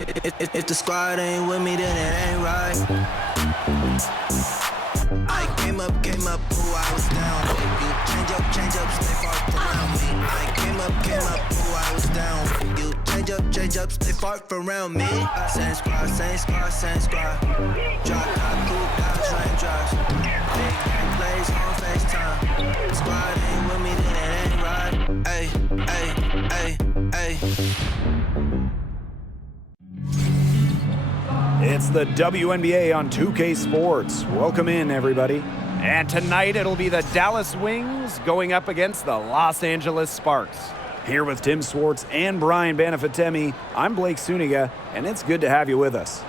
If the squad ain't with me, then it ain't right. I came up, ooh, I was down. You change up, stay far around me. I came up, ooh, I was down. You change up, stay far around me. Same squad. Drop top, cool guys, raindrops. Big game plays on FaceTime. Squad ain't with me, then it ain't right. Ay. It's the WNBA on 2K Sports. Welcome in, everybody. And tonight it'll be the Dallas Wings going up against the Los Angeles Sparks. Here with Tim Swartz and Brian Banafitemi, I'm Blake Suniga, and it's good to have you with us.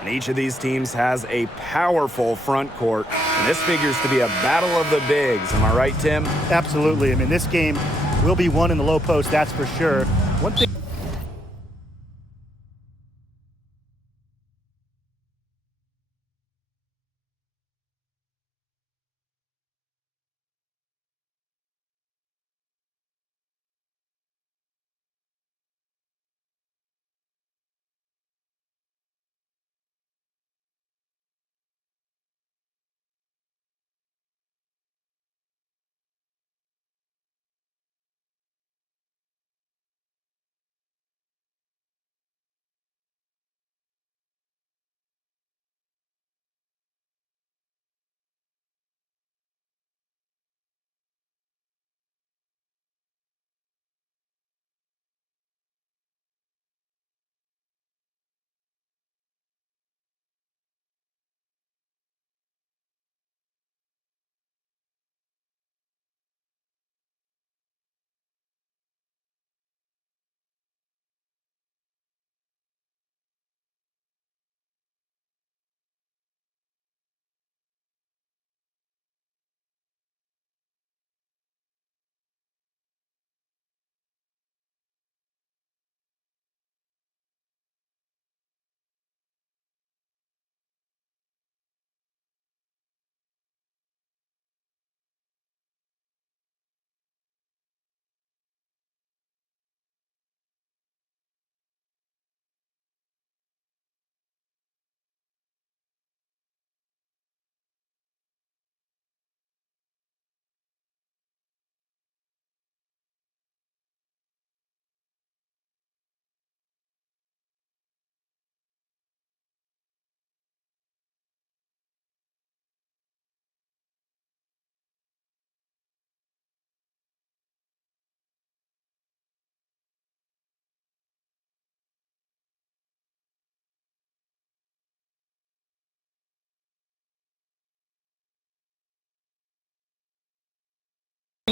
And each of these teams has a powerful front court, and this figures to be a battle of the bigs. Am I right, Tim? Absolutely. I mean, this game will be won in the low post, that's for sure. One thing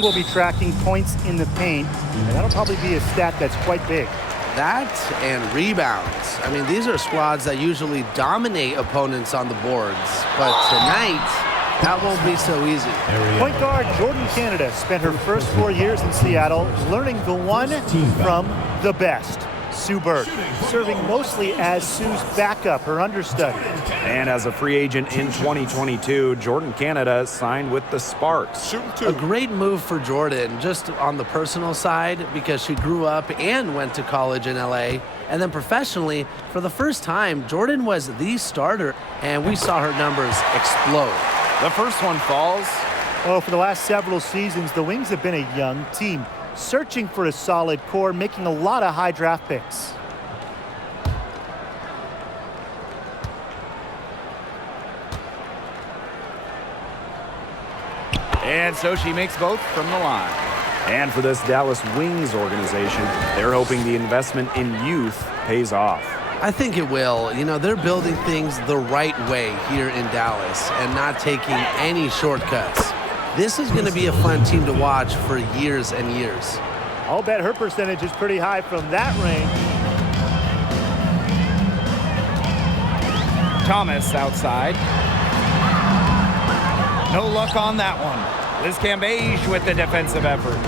will be tracking points in the paint, and that'll probably be a stat that's quite big. That and rebounds. I mean, these are squads that usually dominate opponents on the boards, but tonight, that won't be so easy. Point guard Jordan Canada spent her first 4 years in Seattle learning the one from the best, Sue Bird, serving mostly as Sue's backup, her understudy. And as a free agent in 2022, Jordan Canada signed with the Sparks. A great move for Jordan, just on the personal side, because she grew up and went to college in LA. And then professionally, for the first time, Jordan was the starter, and we saw her numbers explode. The first one falls. Oh, for the last several seasons, the Wings have been a young team, searching for a solid core, making a lot of high draft picks. And so she makes both from the line. And for this Dallas Wings organization, they're hoping the investment in youth pays off. I think it will. You know, they're building things the right way here in Dallas and not taking any shortcuts. This is going to be a fun team to watch for years and years. I'll bet her percentage is pretty high from that range. Thomas outside. No luck on that one. Liz Cambage with the defensive effort.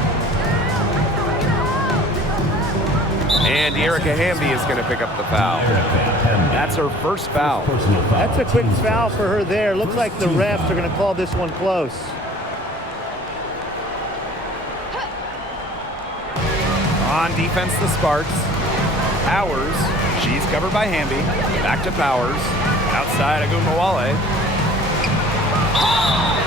And Erica Hamby is going to pick up the foul. That's her first foul. That's a quick foul for her there. Looks like the refs are going to call this one close. On defense, the Sparks. Powers. She's covered by Hamby. Back to Powers. Outside Agumbawale.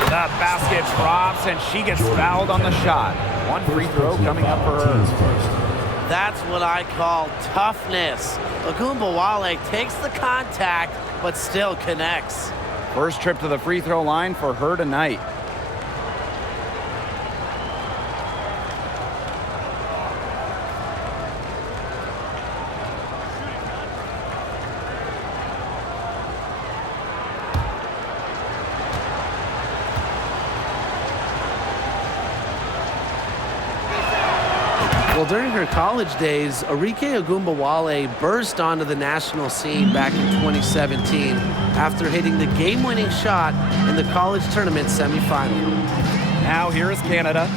The basket drops, and she gets fouled on the shot. One free throw coming up for her. That's what I call toughness. Agumbawale takes the contact, but still connects. First trip to the free throw line for her tonight. Well, during her college days, Arike Agumbawale burst onto the national scene back in 2017 after hitting the game-winning shot in the college tournament semifinal. Now here is Canada.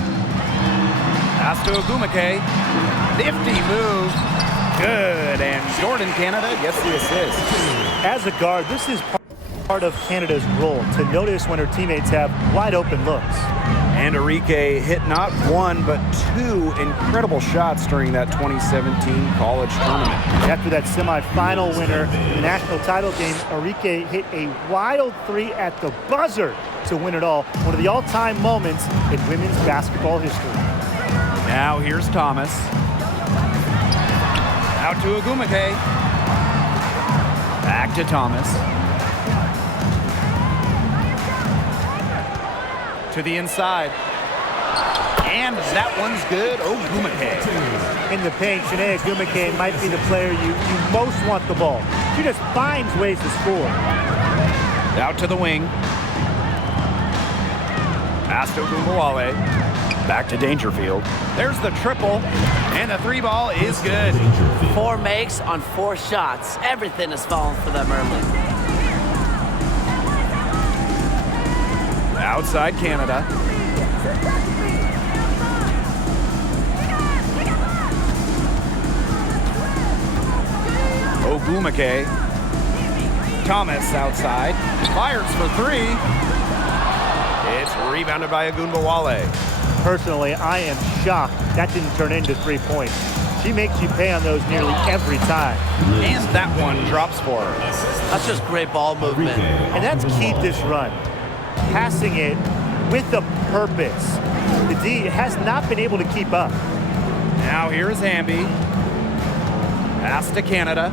Pass to Agumake. Nifty move. Good, and Jordan Canada gets the assist. As a guard, this is part of Canada's role to notice when her teammates have wide open looks. And Arike hit not one, but two incredible shots during that 2017 college tournament. After that semifinal winner in the national title game, Arike hit a wild three at the buzzer to win it all. One of the all-time moments in women's basketball history. Now here's Thomas. Out to Agumake. Back to Thomas. To the inside. And that one's good. Agumake. In the paint, Shanae Agumake might be the player you most want the ball. She just finds ways to score. Out to the wing. Pass to Agumbawale. Back to Dangerfield. There's the triple. And the three ball is good. 4 makes on 4 shots. Everything is falling for them early. Outside Canada. Agumake. Thomas outside. Fires for 3. It's rebounded by Agumbawale. Personally, I am shocked that didn't turn into 3 points. She makes you pay on those nearly every time. And that one drops for her. That's just great ball movement. And that's key to this run. Passing it with a purpose. The D has not been able to keep up. Now here's Hamby. Pass to Canada.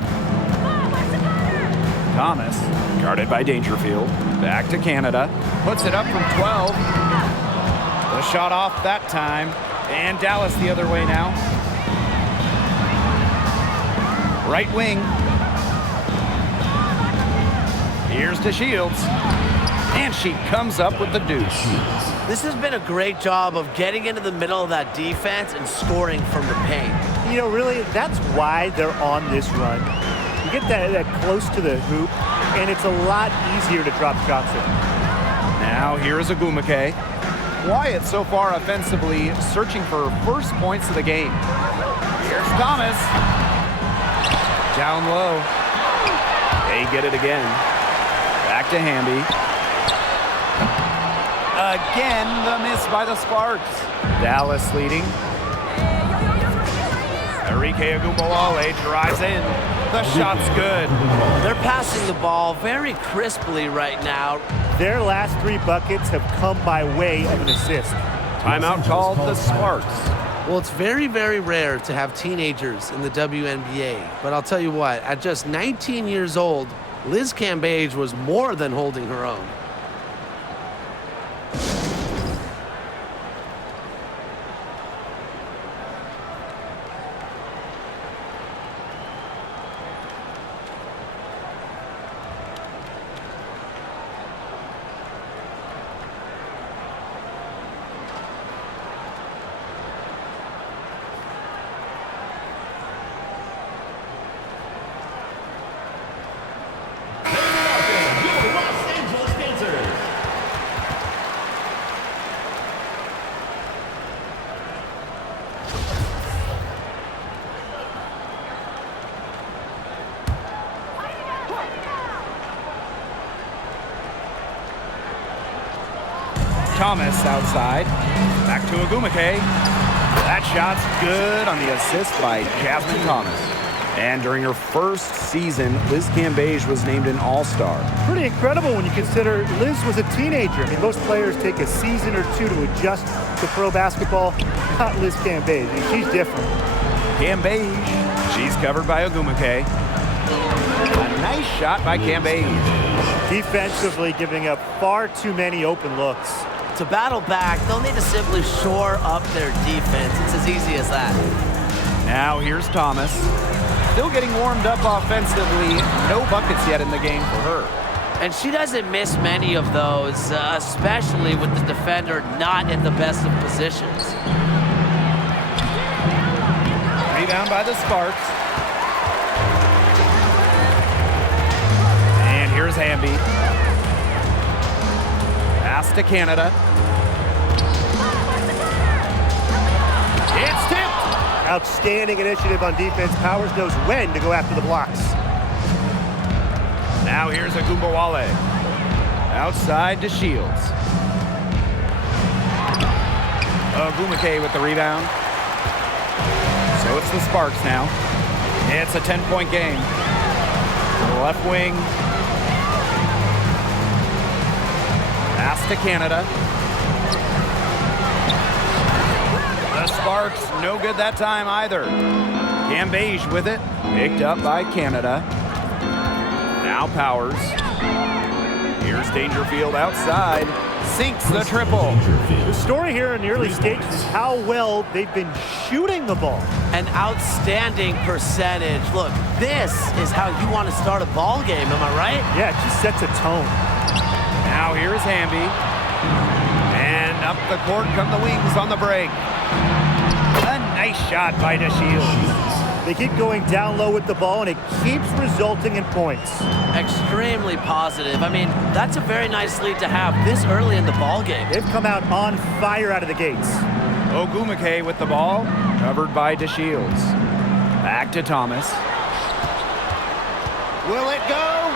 Thomas, guarded by Dangerfield. Back to Canada. Puts it up from 12. The shot off that time. And Dallas the other way now. Right wing. Here's to Shields. And she comes up with the deuce. This has been a great job of getting into the middle of that defense and scoring from the paint. You know, really, that's why they're on this run. You get that close to the hoop, and it's a lot easier to drop shots in. Now here's Agumake. Wyatt so far offensively searching for first points of the game. Here's Thomas. Down low. They get it again. Back to Hamby. Again, the miss by the Sparks. Dallas leading. Arike Agumbawale drives in. The shot's good. They're passing the ball very crisply right now. Their last 3 buckets have come by way of an assist. Timeout called the Sparks. Well, it's very, very rare to have teenagers in the WNBA. But I'll tell you what, at just 19 years old, Liz Cambage was more than holding her own. Thomas outside. Back to Agumake. That shot's good on the assist by Jasmine Thomas. And during her first season, Liz Cambage was named an All-Star. Pretty incredible when you consider Liz was a teenager. I mean, most players take a season or two to adjust to pro basketball. Not Liz Cambage. I mean, she's different. Cambage, she's covered by Ogumake. A nice shot by Cambage. Defensively giving up far too many open looks. To battle back, they'll need to simply shore up their defense. It's as easy as that. Now here's Thomas. Still getting warmed up offensively. No buckets yet in the game for her. And she doesn't miss many of those, especially with the defender not in the best of positions. Rebound by the Sparks. And here's Hamby. Pass to Canada. It's tipped. Outstanding initiative on defense. Powers knows when to go after the blocks. Now here's Agumbawale. Outside to Shields. Ogumake with the rebound. So it's the Sparks now. It's a 10-point game. To the left wing. Pass to Canada. The Sparks, no good that time either. Cambage with it. Picked up by Canada. Now Powers. Here's Dangerfield outside. Sinks the triple. The story here in the early stages is how well they've been shooting the ball. An outstanding percentage. Look, this is how you want to start a ball game, am I right? Yeah, it just sets a tone. Now here's Hamby. And up the court come the Wings on the break. A nice shot by DeShields. They keep going down low with the ball, and it keeps resulting in points. Extremely positive. I mean, that's a very nice lead to have this early in the ball game. They've come out on fire out of the gates. Ogumake with the ball, covered by DeShields. Back to Thomas. Will it go?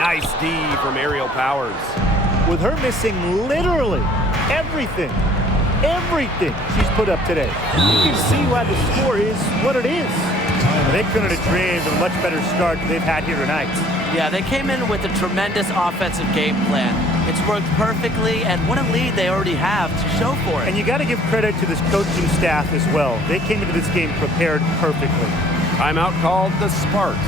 Nice D from Aerial Powers. With her missing literally everything she's put up today, you can see why the score is what it is. They couldn't have dreamed of a much better start than they've had here tonight. Yeah, they came in with a tremendous offensive game plan. It's worked perfectly, and what a lead they already have to show for it. And you got to give credit to this coaching staff as well. They came into this game prepared perfectly. Timeout called the Sparks.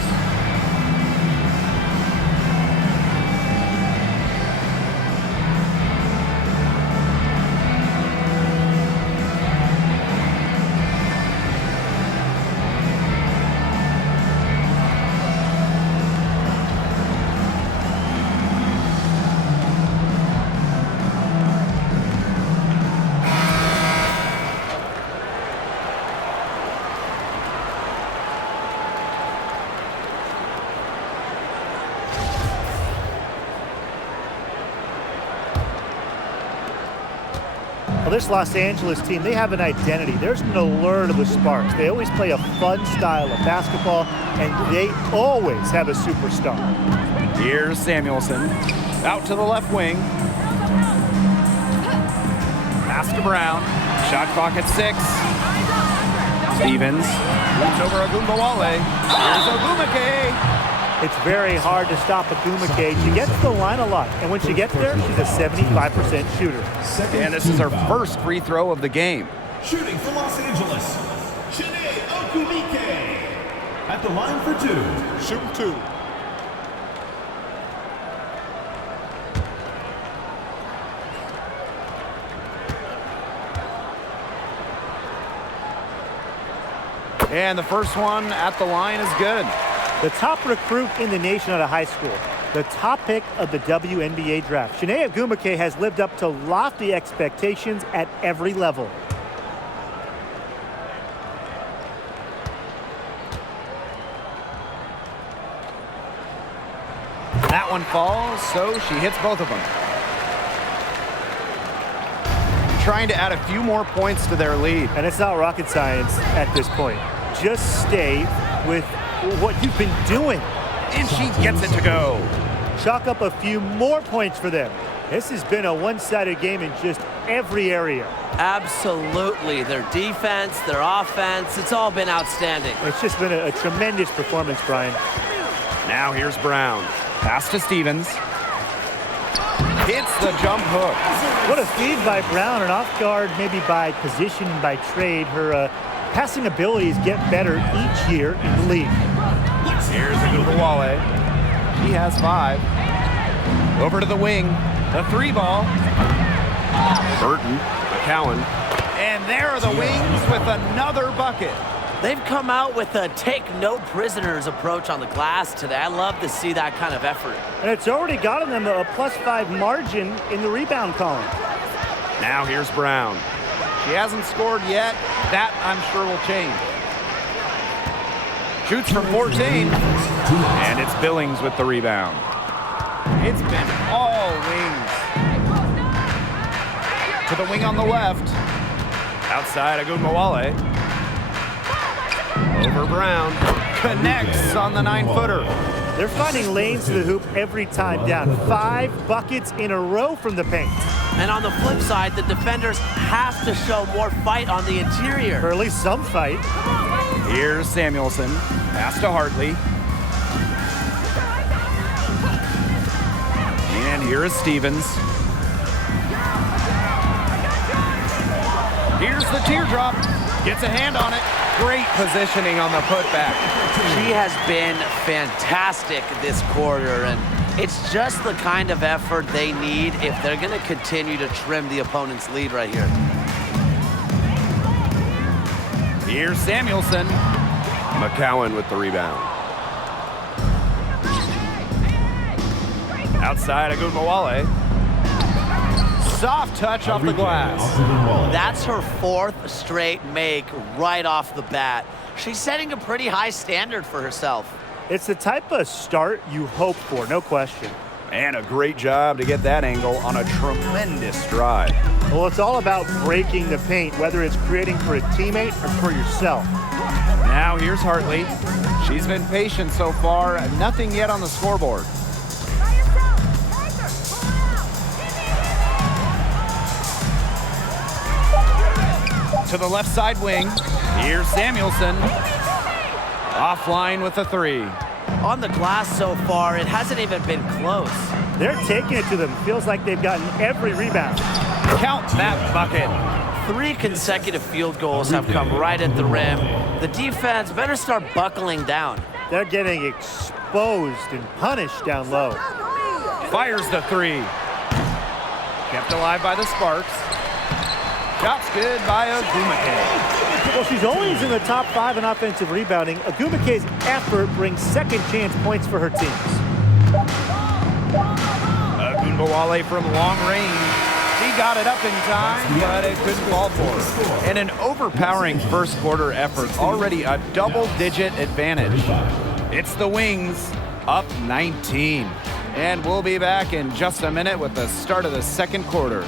Well, this Los Angeles team, they have an identity. There's an allure to the Sparks. They always play a fun style of basketball, and they always have a superstar. Here's Samuelson. Out to the left wing. Pass to Brown. Shot clock at 6. Stevens. Moves over Agumbawale. Here's Ogumake. It's very hard to stop Ogumake. She gets to the line a lot, and when she gets there, she's a 75% shooter. And this is her first free throw of the game. Shooting for Los Angeles, Shanae Ogumake. At the line for 2. Shoot 2. And the first one at the line is good. The top recruit in the nation out of high school. The top pick of the WNBA draft. Shanae Ogumake has lived up to lofty expectations at every level. That one falls, so she hits both of them. Trying to add a few more points to their lead. And it's not rocket science at this point. Just stay with what you've been doing. And she gets it to go. Chalk up a few more points for them. This has been a one-sided game in just every area. Absolutely. Their defense, their offense, it's all been outstanding. It's just been a tremendous performance, Brian. Now here's Brown. Pass to Stevens. Hits the jump hook. What a feed by Brown, and off guard maybe by position, by trade. Her passing abilities get better each year in the league. Here's Agumbawale. He has 5. Over to the wing. The 3 ball. Burton, McCowan. And there are the Wings with another bucket. They've come out with a take-no-prisoners approach on the glass today. I love to see that kind of effort. And it's already gotten them a +5 margin in the rebound column. Now here's Brown. She hasn't scored yet. That, I'm sure, will change. Shoots from 14. And it's Billings with the rebound. It's been all Wings. To the wing on the left. Outside Agumbawale. Over Brown. Connects on the 9-footer. They're finding lanes to the hoop every time down. 5 buckets in a row from the paint. And on the flip side, the defenders have to show more fight on the interior. Or at least some fight. Here's Samuelson. Pass to Hartley. And here is Stevens. Here's the teardrop. Gets a hand on it. Great positioning on the putback. She has been fantastic this quarter, and it's just the kind of effort they need if they're going to continue to trim the opponent's lead right here. Here's Samuelson. McCowan with the rebound. Outside Agumbawale. Soft touch off the glass. That's her 4th straight make right off the bat. She's setting a pretty high standard for herself. It's the type of start you hope for, no question. And a great job to get that angle on a tremendous stride. Well, it's all about breaking the paint, whether it's creating for a teammate or for yourself. Now here's Hartley. She's been patient so far. Nothing yet on the scoreboard. To the left side wing. Here's Samuelson. Offline with a 3. On the glass so far, it hasn't even been close. They're taking it to them. Feels like they've gotten every rebound. Count that bucket. 3 consecutive field goals have come right at the rim. The defense better start buckling down. They're getting exposed and punished down low. Fires the 3. Kept alive by the Sparks. Shot's good by Ogumake. Well, she's always in the top 5 in offensive rebounding. Ogumake's effort brings second chance points for her teams. Agumbawale from long range. He got it up in time, but it couldn't fall for her. And an overpowering first quarter effort, already a double-digit advantage. It's the Wings, up 19. And we'll be back in just a minute with the start of the second quarter.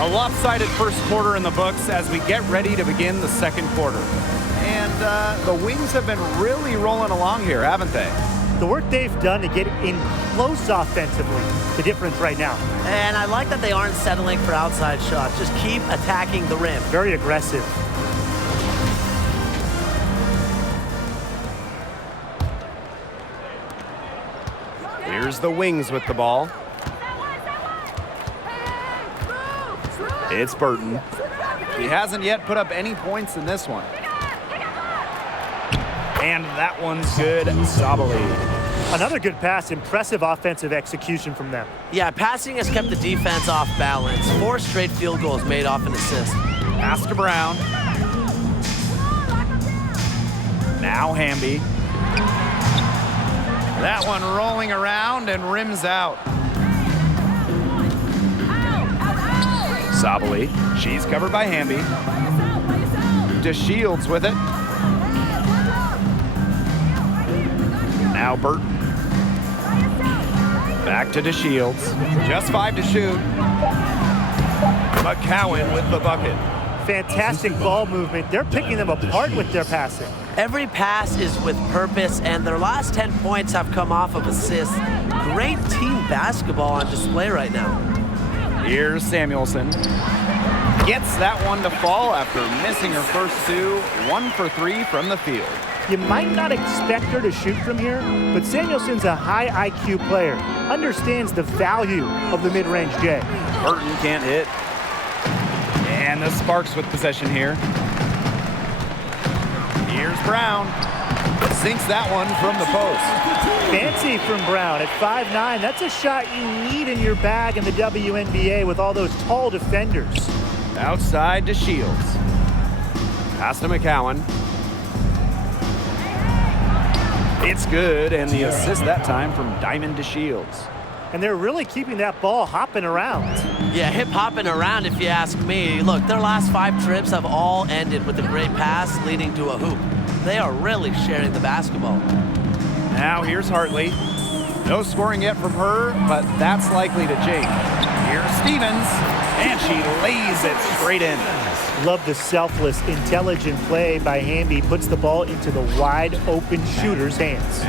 A lopsided first quarter in the books as we get ready to begin the second quarter. And the Wings have been really rolling along here, haven't they? The work they've done to get in close offensively, the difference right now. And I like that they aren't settling for outside shots. Just keep attacking the rim. Very aggressive. Here's the Wings with the ball. It's Burton. He hasn't yet put up any points in this one. And that one's good. Sabali. Another good pass. Impressive offensive execution from them. Yeah, passing has kept the defense off balance. 4 straight field goals made off an assist. Pass to Brown. Now Hamby. That one rolling around and rims out. Sabali. She's covered by Hamby. DeShields with it. Now Burton. Back to DeShields. Just 5 to shoot. McCowan with the bucket. Fantastic ball movement. They're picking them apart with their passing. Every pass is with purpose, and their last 10 points have come off of assists. Great team basketball on display right now. Here's Samuelson. Gets that one to fall after missing her first 2. 1 for 3 from the field. You might not expect her to shoot from here, but Samuelson's a high IQ player. Understands the value of the mid-range J. Burton can't hit. And the Sparks with possession here. Here's Brown. Sinks that one from the post. Fancy from Brown at 5'9". That's a shot you need in your bag in the WNBA with all those tall defenders. Outside to Shields. Pass to McCowan. It's good, and the assist that time from Diamond to Shields. And they're really keeping that ball hopping around. Yeah, hip-hopping around if you ask me. Look, their last 5 trips have all ended with a great pass leading to a hoop. They are really sharing the basketball. Now here's Hartley. No scoring yet from her, but that's likely to change. Here's Stevens, and she lays it straight in. Love the selfless, intelligent play by Hamby. Puts the ball into the wide-open shooter's hands.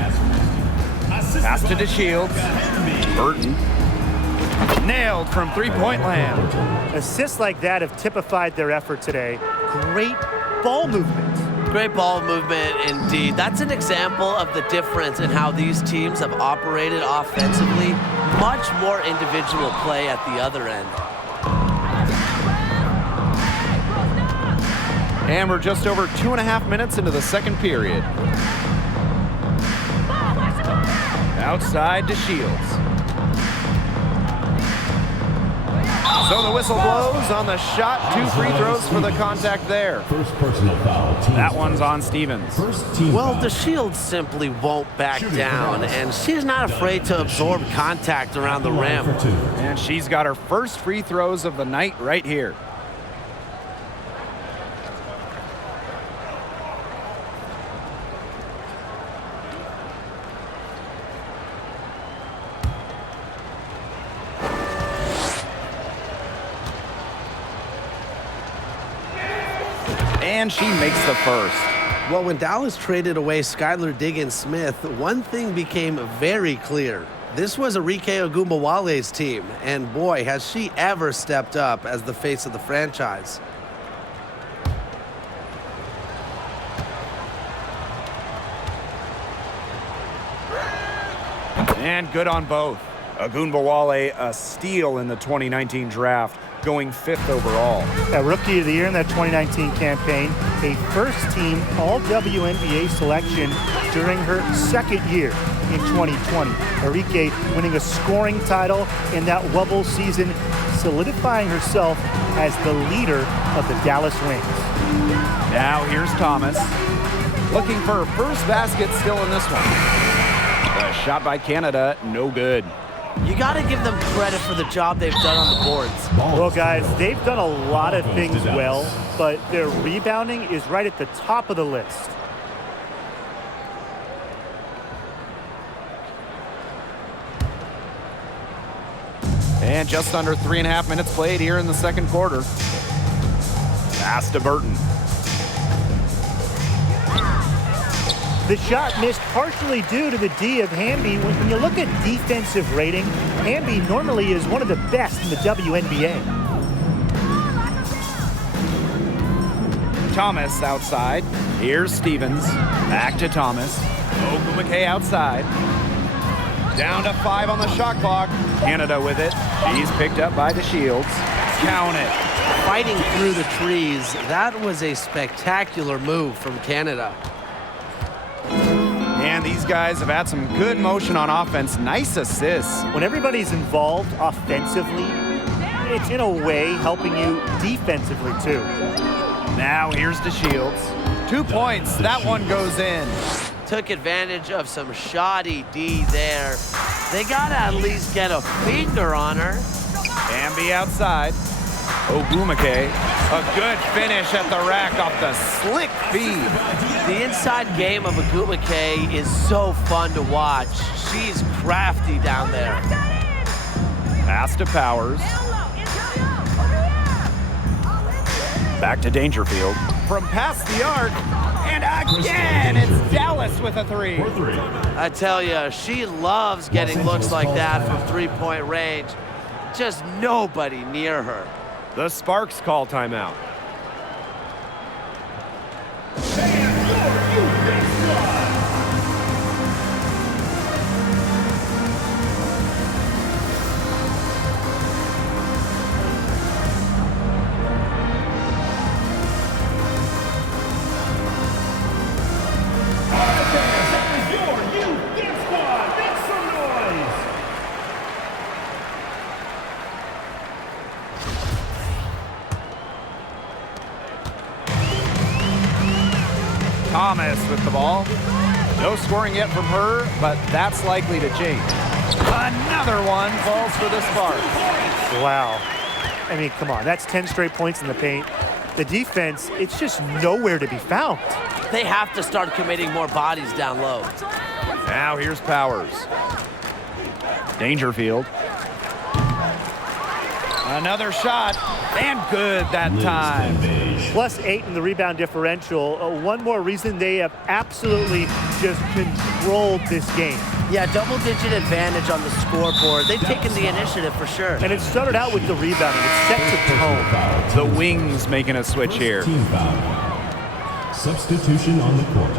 Pass to DeShields. Burton. Nailed from three-point land. Assists like that have typified their effort today. Great ball movement. Great ball movement indeed. That's an example of the difference in how these teams have operated offensively. Much more individual play at the other end. And we're just over 2.5 minutes into the second period. Outside to Shields. So the whistle blows on the shot. 2 free throws for the contact there. First personal foul. That one's on Stevens. First team Well, foul. DeShields simply won't back down, and she's not afraid to absorb contact around the rim. For 2. And she's got her first free throws of the night right here. And she makes the first. Well, when Dallas traded away Skylar Diggins-Smith, one thing became very clear. This was Arike Ogunbowale's team, and boy, has she ever stepped up as the face of the franchise. And good on both. Ogunbowale, a steal in the 2019 draft, going 5th overall. A Rookie of the Year in that 2019 campaign. A first-team All-WNBA selection during her second year in 2020. Arike winning a scoring title in that Wubble season, solidifying herself as the leader of the Dallas Wings. Now here's Thomas. Looking for her first basket still in this one. A shot by Canada, no good. You got to give them credit for the job they've done on the boards. Well, guys, they've done a lot of things well, but their rebounding is right at the top of the list. And just under 3.5 minutes played here in the second quarter. Pass to Burton. The shot missed partially due to the D of Hamby. When you look at defensive rating, Hamby normally is one of the best in the WNBA. Thomas outside. Here's Stevens. Back to Thomas. Ogumake outside. Down to 5 on the shot clock. Canada with it. She's picked up by the Shields. Count it. Fighting through the trees. That was a spectacular move from Canada. And these guys have had some good motion on offense. Nice assists. When everybody's involved offensively, it's in a way helping you defensively too. Now here's the Shields. 2 points. That one goes in. Took advantage of some shoddy D there. They gotta at least get a finger on her. Hamby outside. Ogumake. A good finish at the rack off the slick feed. The inside game of Ogumake is so fun to watch. She's crafty down there. Pass to Powers. Back to Dangerfield. From past the arc. And again, it's Dallas with a 3. I tell you, she loves getting looks like that from three-point range. Just nobody near her. The Sparks call timeout. Thomas with the ball. No scoring yet from her, but that's likely to change. Another one falls for the Sparks. Wow. I mean, come on. That's 10 straight points in the paint. The defense, it's just nowhere to be found. They have to start committing more bodies down low. Now here's Powers. Dangerfield. Another shot, and good that time. +8 in the rebound differential. One more reason they have absolutely just controlled this game. Yeah, double-digit advantage on the scoreboard. They've taken the initiative for sure. And it started out with the rebounding. It sets a tone. The Wings making a switch here. Team foul. Substitution on the court.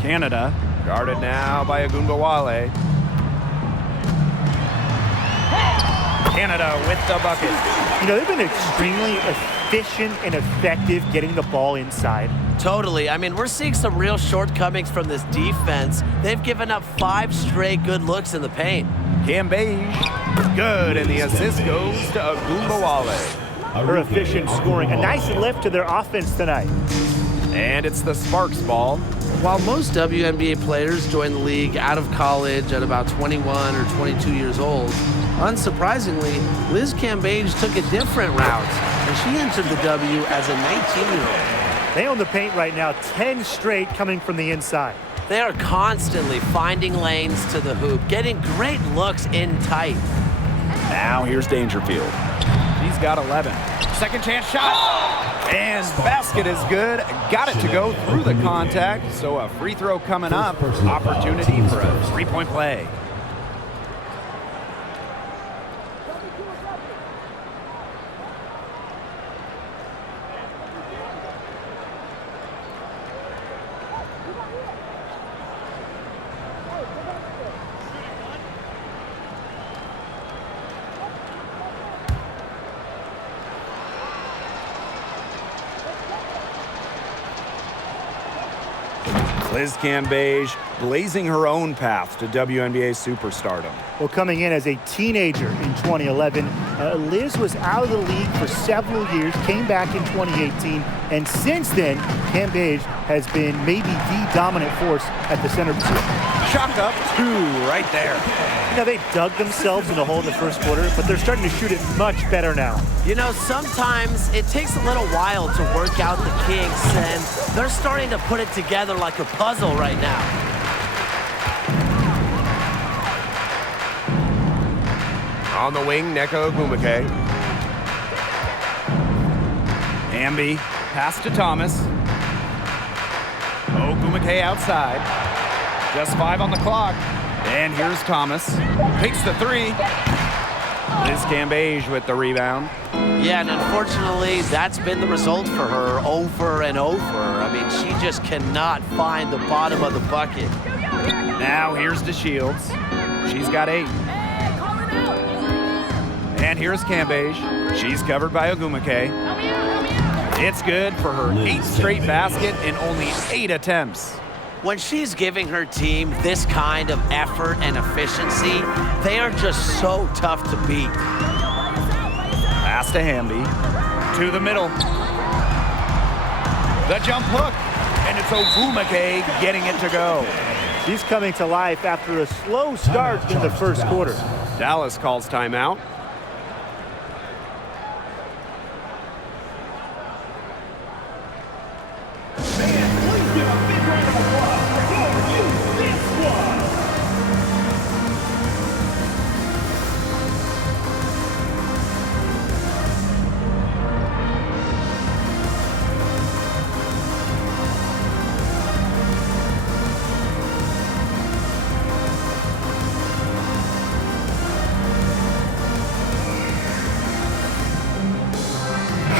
Canada, guarded now by Agunbawale. Canada with the bucket. You know, they've been extremely efficient and effective getting the ball inside. Totally. I mean, we're seeing some real shortcomings from this defense. They've given up 5 straight good looks in the paint. Cambage, good, and the assist goes to Agunbawale. Her efficient scoring. A nice lift to their offense tonight. And it's the Sparks ball. While most WNBA players join the league out of college at about 21 or 22 years old, unsurprisingly, Liz Cambage took a different route, and she entered the W as a 19-year-old. They own the paint right now, 10 straight coming from the inside. They are constantly finding lanes to the hoop, getting great looks in tight. Now here's Dangerfield. He's got 11. Second chance shot. And basket is good. Got it to go through the contact. So a free throw coming up. Opportunity for a 3-point play. Liz Cambage blazing her own path to WNBA superstardom. Well, coming in as a teenager in 2011, Liz was out of the league for several years, came back in 2018, and since then, Cambage has been maybe the dominant force at the center position. Chalk up 2 right there. You know, they dug themselves in a hole in the first quarter, but they're starting to shoot it much better now. You know, sometimes it takes a little while to work out the kinks, and they're starting to put it together like a puzzle right now. On the wing, Nneka Ogwumike. Amby, pass to Thomas. Ogwumike outside. Just 5 on the clock. And here's Thomas. Takes the 3. Liz Cambage with the rebound. Yeah, and unfortunately, that's been the result for her over and over. I mean, she just cannot find the bottom of the bucket. Now here's DeShields. She's got 8. And here's Cambage. She's covered by Ogwumike. It's good for her 8th straight basket in only 8 attempts. When she's giving her team this kind of effort and efficiency, they are just so tough to beat. Pass to Hamby. To the middle. The jump hook. And it's Ogwumike getting it to go. She's coming to life after a slow start in the first quarter. Dallas calls timeout.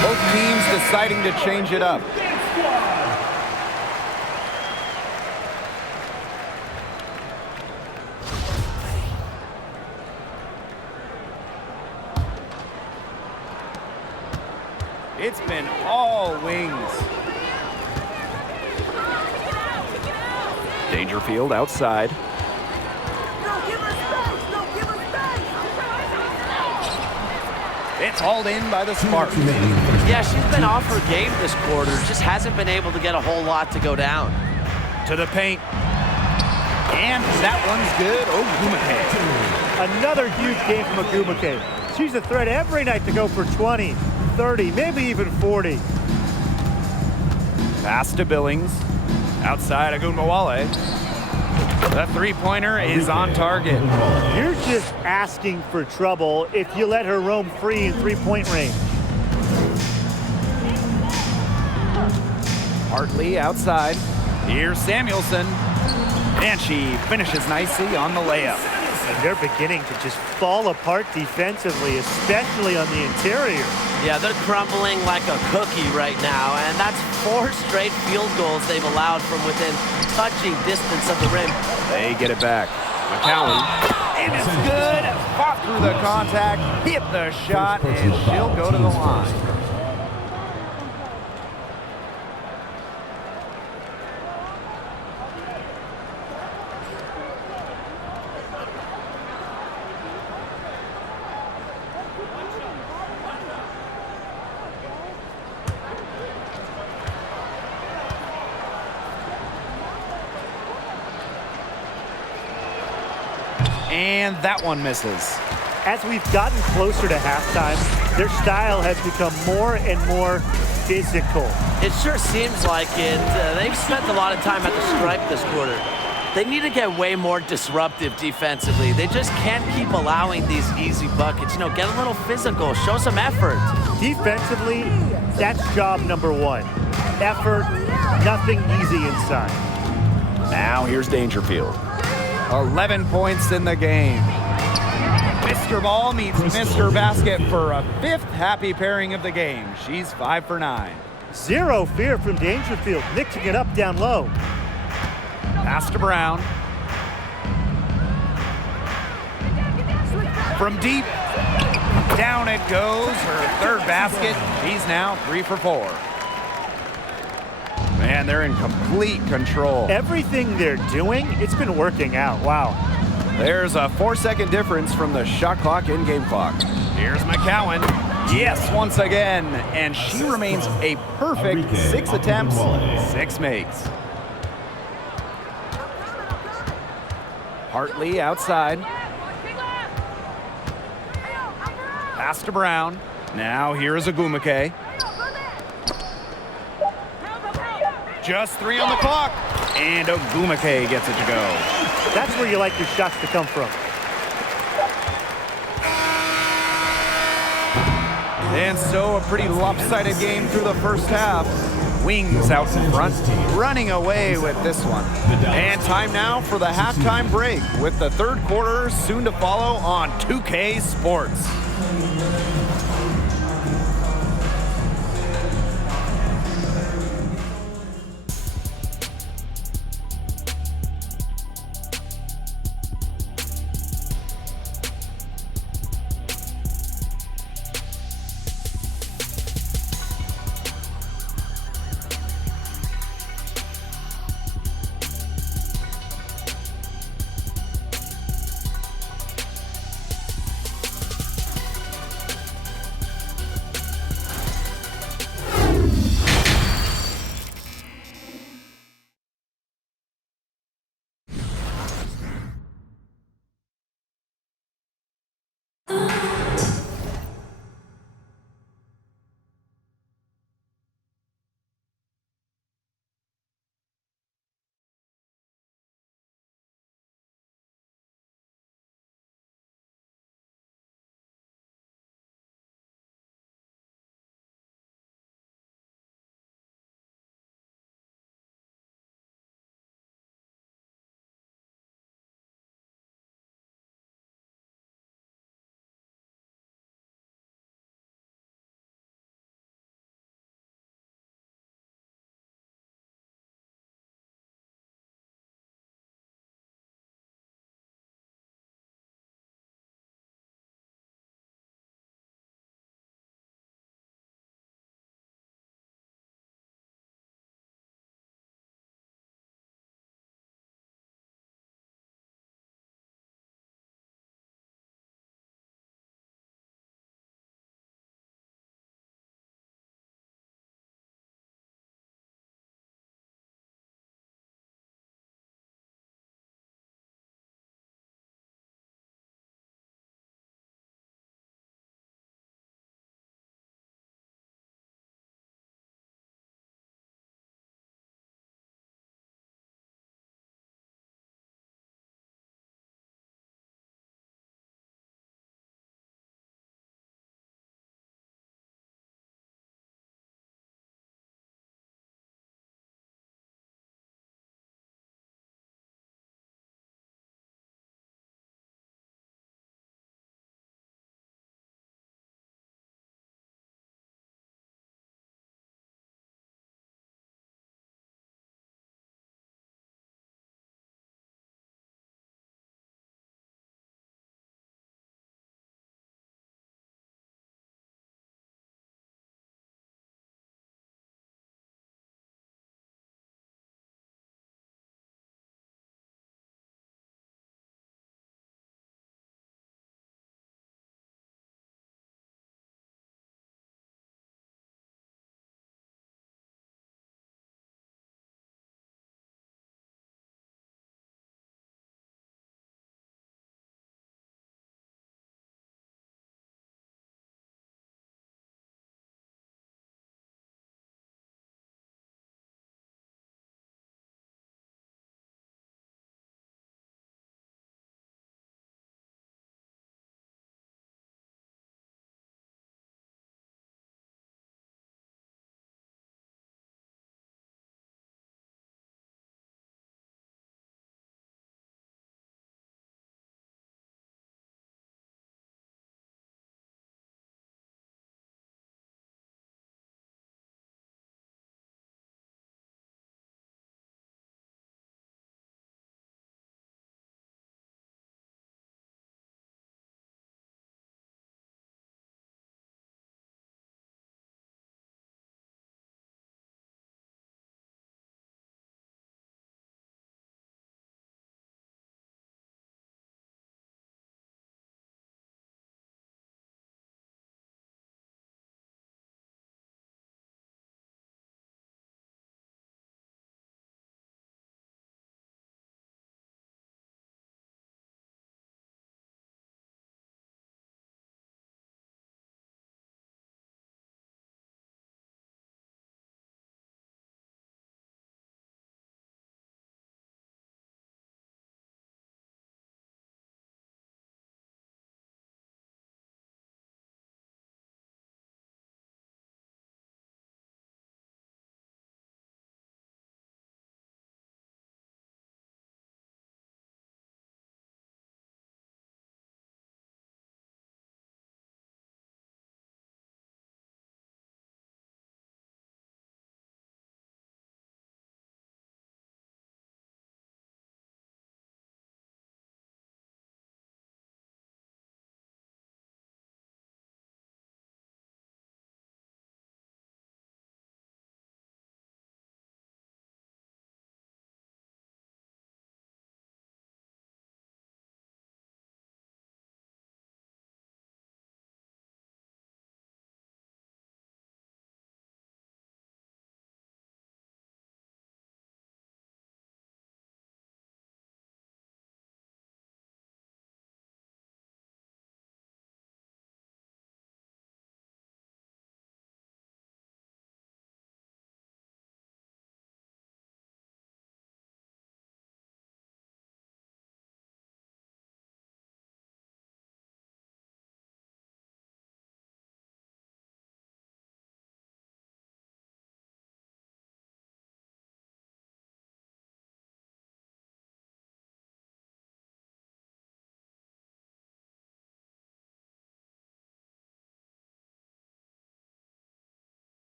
Both teams deciding to change it up. It's been all wings. Dangerfield outside. It's hauled in by the Sparks. Yeah, she's been off her game this quarter. Just hasn't been able to get a whole lot to go down. To the paint. And that one's good. Ogwumike. Another huge game from Ogwumike. She's a threat every night to go for 20, 30, maybe even 40. Pass to Billings. Outside Ogunbowale. The three-pointer is on target. You're just asking for trouble if you let her roam free in three-point range. Hartley outside. Here's Samuelson. And she finishes nicely on the layup. And they're beginning to just fall apart defensively, especially on the interior. Yeah, they're crumbling like a cookie right now, and that's 4 straight field goals they've allowed from within touching distance of the rim. They get it back. McCowan. And it's good. Fought through the contact, hit the shot, and she'll go to the line. And that one misses. As we've gotten closer to halftime, their style has become more and more physical. It sure seems like it. They've spent a lot of time at the stripe this quarter. They need to get way more disruptive defensively. They just can't keep allowing these easy buckets. You know, get a little physical, show some effort. Defensively, that's job number 1. Effort, nothing easy inside. Now here's Dangerfield. 11 points in the game. Mr. Ball meets Mr. Basket for a 5th happy pairing of the game. She's 5 for 9. Zero fear from Dangerfield, mixing it up down low. Pass to Brown. From deep, down it goes. Her 3rd basket. She's now 3 for 4. and they're in complete control. Everything they're doing, it's been working out. Wow. There's a 4-second difference from the shot clock and game clock. Here's McCowan. Yes, once again. And she remains a perfect 6 attempts, 6 makes. Hartley outside. Pass to Brown. Now here is Agumake. Just 3 on the clock. And Agumake gets it to go. That's where you like your shots to come from. And so a pretty lopsided game through the first half. Wings out in front, running away with this one. And time now for the halftime break with the third quarter soon to follow on 2K Sports.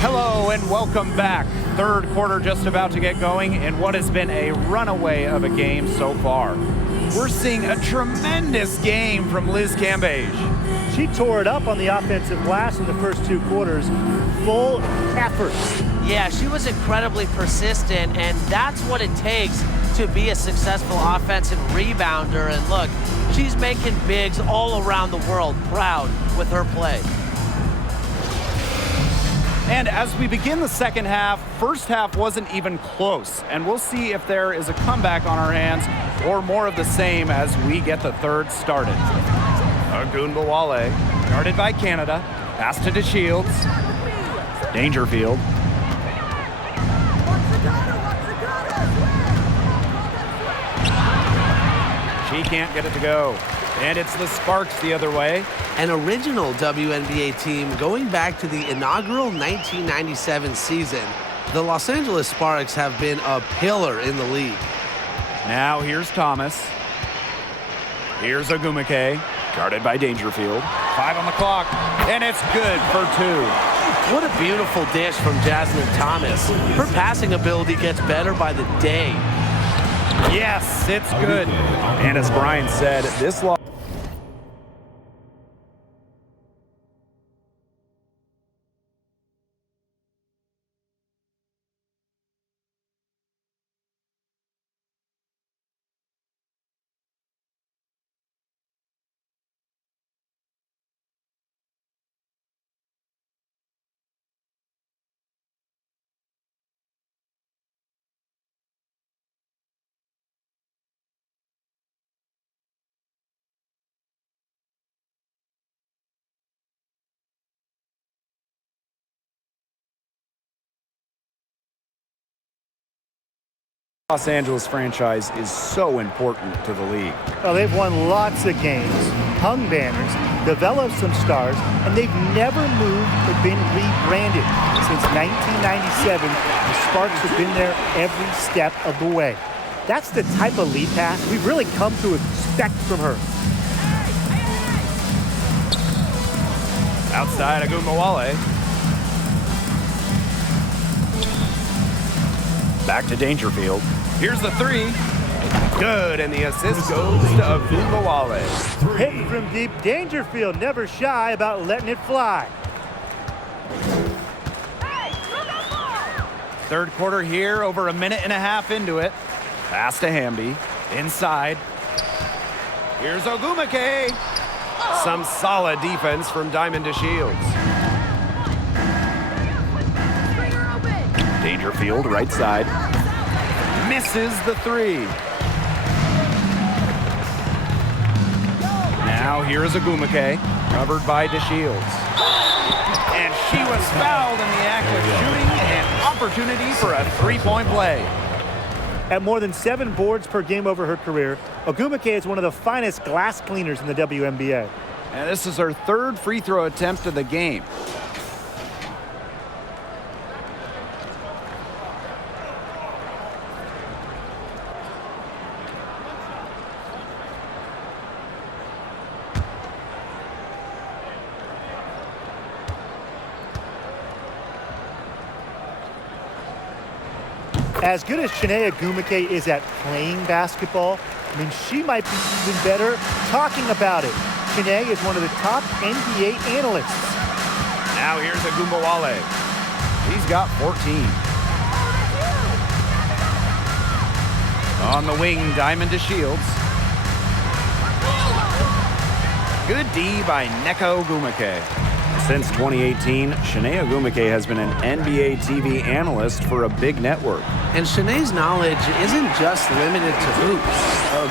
Hello and welcome back. Third quarter just about to get going in what has been a runaway of a game so far. We're seeing a tremendous game from Liz Cambage. She tore it up on the offensive glass in the first 2 quarters. Full effort. Yeah, she was incredibly persistent, and that's what it takes to be a successful offensive rebounder. And look, she's making bigs all around the world proud with her play. And as we begin the second half, first half wasn't even close. And we'll see if there is a comeback on our hands or more of the same as we get the third started. Agunbowale. Guarded by Canada. Pass to DeShields. Dangerfield. She can't get it to go. And it's the Sparks the other way. An original WNBA team going back to the inaugural 1997 season. The Los Angeles Sparks have been a pillar in the league. Now here's Thomas. Here's Ogumike. Guarded by Dangerfield. 5 on the clock. And it's good for 2. What a beautiful dish from Jasmine Thomas. Her passing ability gets better by the day. Yes, it's good. And as Brian said, this loss. Los Angeles franchise is so important to the league. Well, they've won lots of games, hung banners, developed some stars, and they've never moved or been rebranded. Since 1997, the Sparks have been there every step of the way. That's the type of lead pass we've really come to expect from her. Outside Agunbowale. Back to Dangerfield. Here's the 3. Good, and the assist goes to Agunbowale. Hit from deep. Dangerfield never shy about letting it fly. Third quarter here, over a minute and a half into it. Pass to Hamby. Inside. Here's Ogumike. Some solid defense from Diamond DeShields. Dangerfield, right side. Misses the 3. Now here's Ogumike, covered by DeShields. And she was fouled in the act of shooting, an opportunity for a 3-point play. At more than 7 boards per game over her career, Ogumike is one of the finest glass cleaners in the WNBA. And this is her 3rd free throw attempt of the game. As good as Chiney Ogumike is at playing basketball, I mean, she might be even better talking about it. Chiney is one of the top NBA analysts. Now here's Agunbowale. He's got 14. On the wing, Diamond DeShields. Good D by Nneka Ogumike. Since 2018, Chiney Ogumike has been an NBA TV analyst for a big network. And Chiney's knowledge isn't just limited to hoops.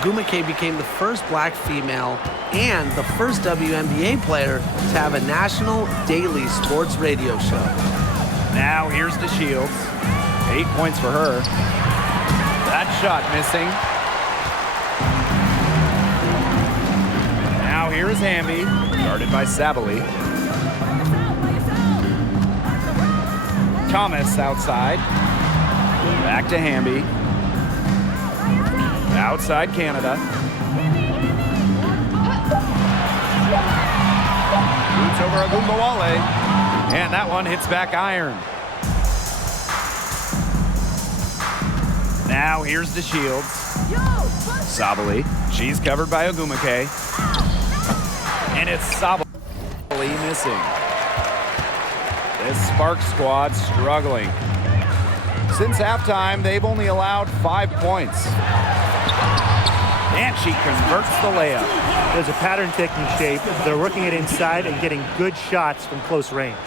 Ogumike became the first black female and the first WNBA player to have a national daily sports radio show. Now here's DeShields. 8 points for her. That shot missing. Now here is Hamby, guarded by Sabali. Thomas outside. Back to Hamby. Outside Canada. Boots over Agunbowale. And that one hits back iron. Now here's the Shields. Sabali. She's covered by Ogumike. And it's Sabali missing. This Sparks squad struggling. Since halftime, they've only allowed 5 points. And she converts the layup. There's a pattern taking shape. They're working it inside and getting good shots from close range.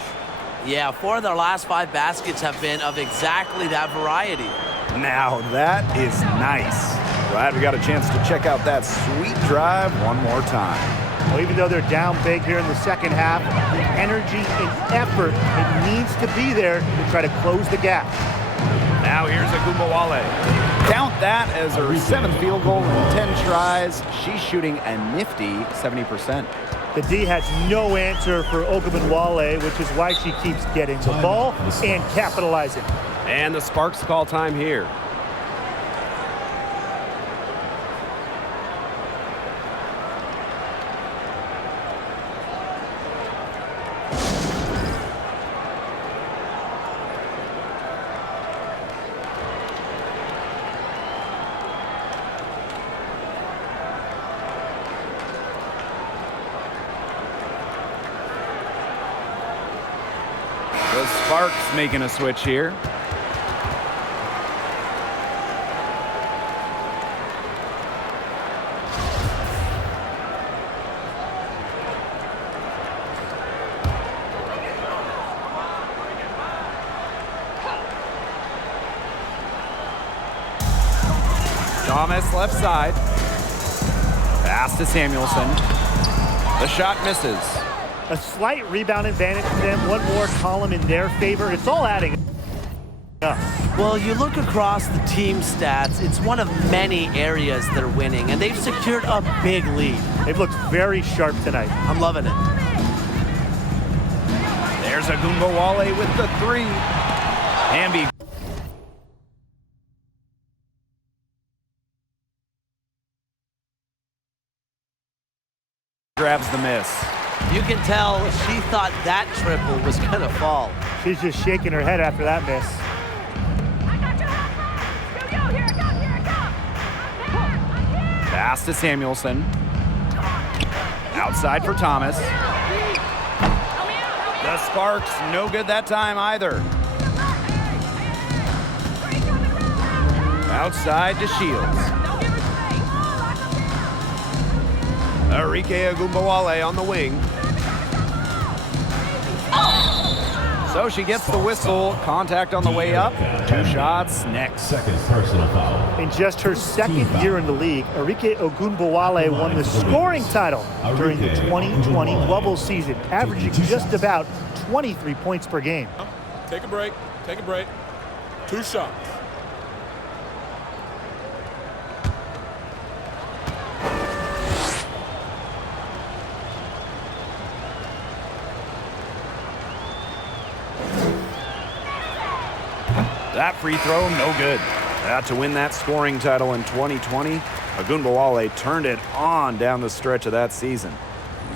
Yeah, 4 of their last 5 baskets have been of exactly that variety. Now that is nice. Glad we got a chance to check out that sweet drive one more time. Well, even though they're down big here in the second half, the energy and effort it needs to be there to try to close the gap. Now here's Agumbawale. Count that as her 7th field goal in 10 tries. She's shooting a nifty 70%. The D has no answer for Ogunbowale, which is why she keeps getting the ball and capitalizing. And the Sparks call time here. The Sparks making a switch here. Thomas left side. Pass to Samuelson. The shot misses. A slight rebound advantage for them. One more column in their favor. It's all adding up. Well, you look across the team stats, it's one of many areas they're winning, and they've secured a big lead. They've looked very sharp tonight. I'm loving it. There's Agumbawale with the 3. Hamby grabs the miss. You can tell she thought that triple was going to fall. She's just shaking her head after that miss. Pass to Samuelson. Outside for Thomas. The Sparks, no good that time either. Outside to Shields. Arike Agumbawale on the wing. So she gets the whistle. Contact on the way up. 2 shots next. Second personal foul. In just her second year in the league, Arike Ogunbowale won the scoring title during the 2020 bubble season, averaging just about 23 points per game. Take a break. Take a break. 2 shots. That free throw, no good. To win that scoring title in 2020, Agumbawale turned it on down the stretch of that season.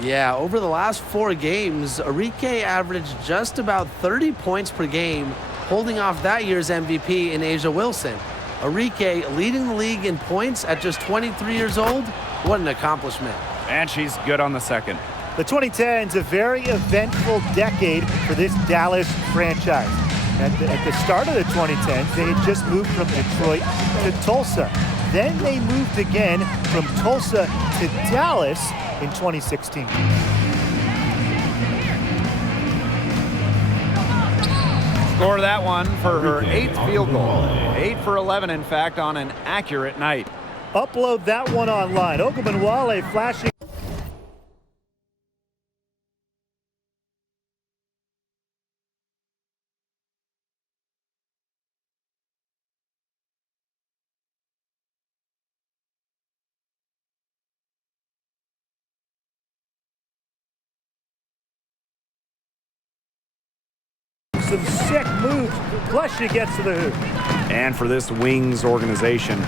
Yeah, over the last 4 games, Arike averaged just about 30 points per game, holding off that year's MVP in Asia Wilson. Arike leading the league in points at just 23 years old. What an accomplishment. And she's good on the second. The 2010s, a very eventful decade for this Dallas franchise. At the start of the 2010s, they had just moved from Detroit to Tulsa. Then they moved again from Tulsa to Dallas in 2016. Score that one for her 8th field goal. 8 for 11, in fact, on an accurate night. Upload that one online. Ogunbowale flashing. Some sick moves, plus she gets to the hoop. And for this Wings organization,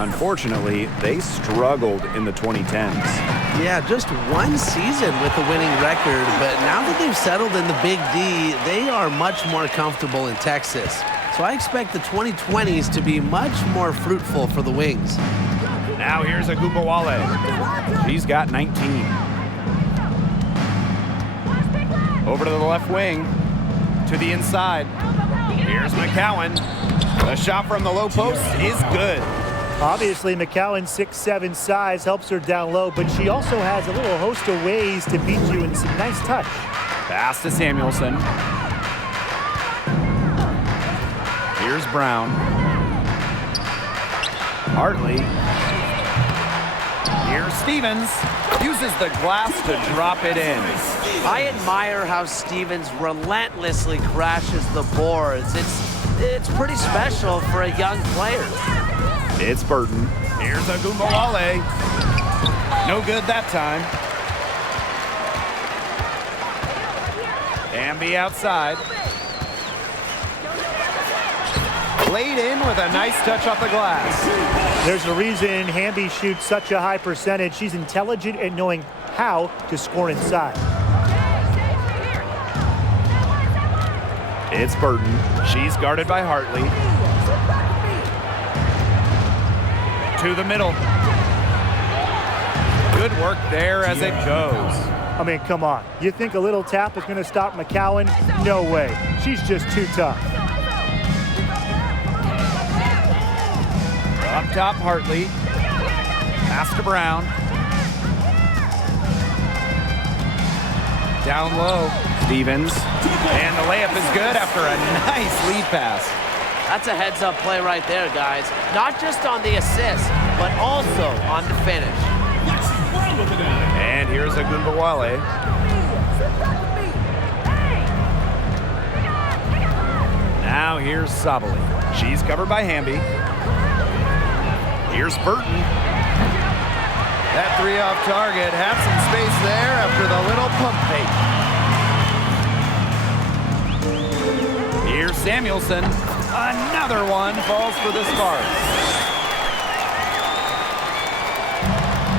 Unfortunately, they struggled in the 2010s. Yeah, just one season with a winning record, but now that they've settled in the Big D, they are much more comfortable in Texas. So I expect the 2020s to be much more fruitful for the Wings. Now here's Agumbawale. She's got 19. Over to the left wing, to the inside. Here's McCowan. The shot from the low post is good. Obviously, McCowan's 6'7" size helps her down low, but she also has a little host of ways to beat you in some nice touch. Pass to Samuelson. Here's Brown. Hartley. Here's Stevens. Uses the glass to drop it in. I admire how Stevens relentlessly crashes the boards. It's pretty special for a young player. It's Burton. Here's Agumbawale. No good that time. Amby outside. Played in with a nice touch off the glass. There's a reason Hamby shoots such a high percentage. She's intelligent at knowing how to score inside. It's Burton. She's guarded by Hartley. To the middle. Good work there as it goes. I mean, come on. You think a little tap is going to stop McCowan? No way. She's just too tough. Up top, Hartley. Pass to Brown. Down low, Stevens. And the layup is good after a nice lead pass. That's a heads-up play right there, guys. Not just on the assist, but also on the finish. And here's Agumbawale. Now here's Sabali. She's covered by Hamby. Here's Burton. That three off target had some space there after the little pump fake. Here's Samuelson. Another one falls for the Sparks.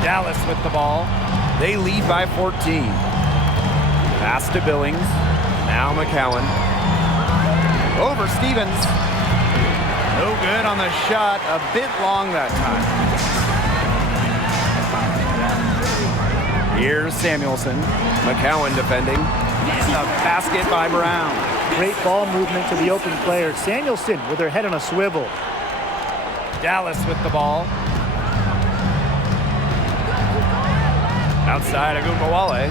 Dallas with the ball. They lead by 14. Pass to Billings. Now McCowan. Over Stevens. No good on the shot. A bit long that time. Here's Samuelson. McCowan defending. A basket by Brown. Great ball movement to the open player. Samuelson with her head on a swivel. Dallas with the ball. Outside Agumbawale.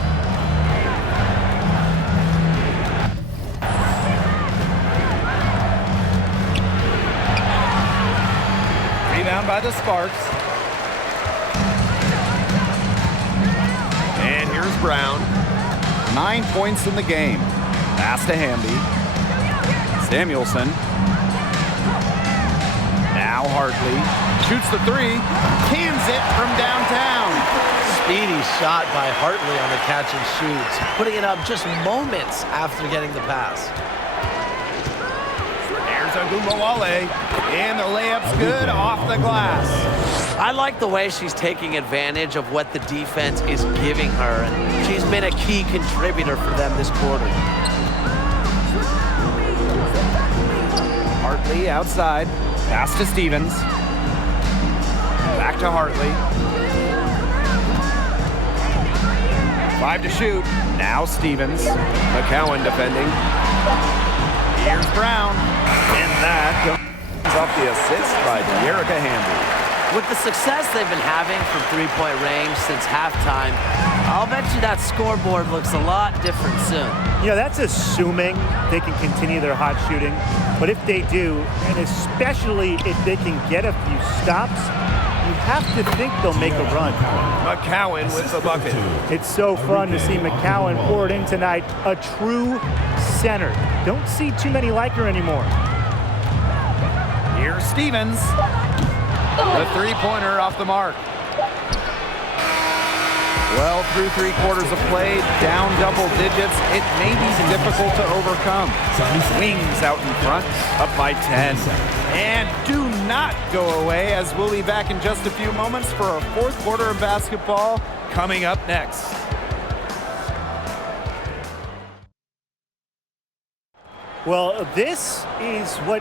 Rebound by the Sparks. And here's Brown. 9 points in the game. Pass to Hamby. Samuelson. Now Hartley. Shoots the three. Cans it from downtown. Speedy shot by Hartley on the catch and shoots, putting it up just moments after getting the pass. There's Agumbawale. And the layup's good off the glass. I like the way she's taking advantage of what the defense is giving her, and she's been a key contributor for them this quarter. Hartley outside. Pass to Stevens. Back to Hartley. 5 to shoot. Now Stevens. McCowan defending. Here's Brown. And that comes off the assist by De'Erica Hamby. With the success they've been having from three-point range since halftime, I'll bet you that scoreboard looks a lot different soon. You know, that's assuming they can continue their hot shooting. But if they do, and especially if they can get a few stops, you have to think they'll make a run. McCowan with the bucket. It's so fun to see McCowan pour it in tonight. A true center. Don't see too many like her anymore. Here's Stevens. The three-pointer off the mark. Well, through 3/4 of play, down double digits, it may be difficult to overcome. Wings out in front, up by 10. And do not go away, as we'll be back in just a few moments for our fourth quarter of basketball coming up next. Well, this is what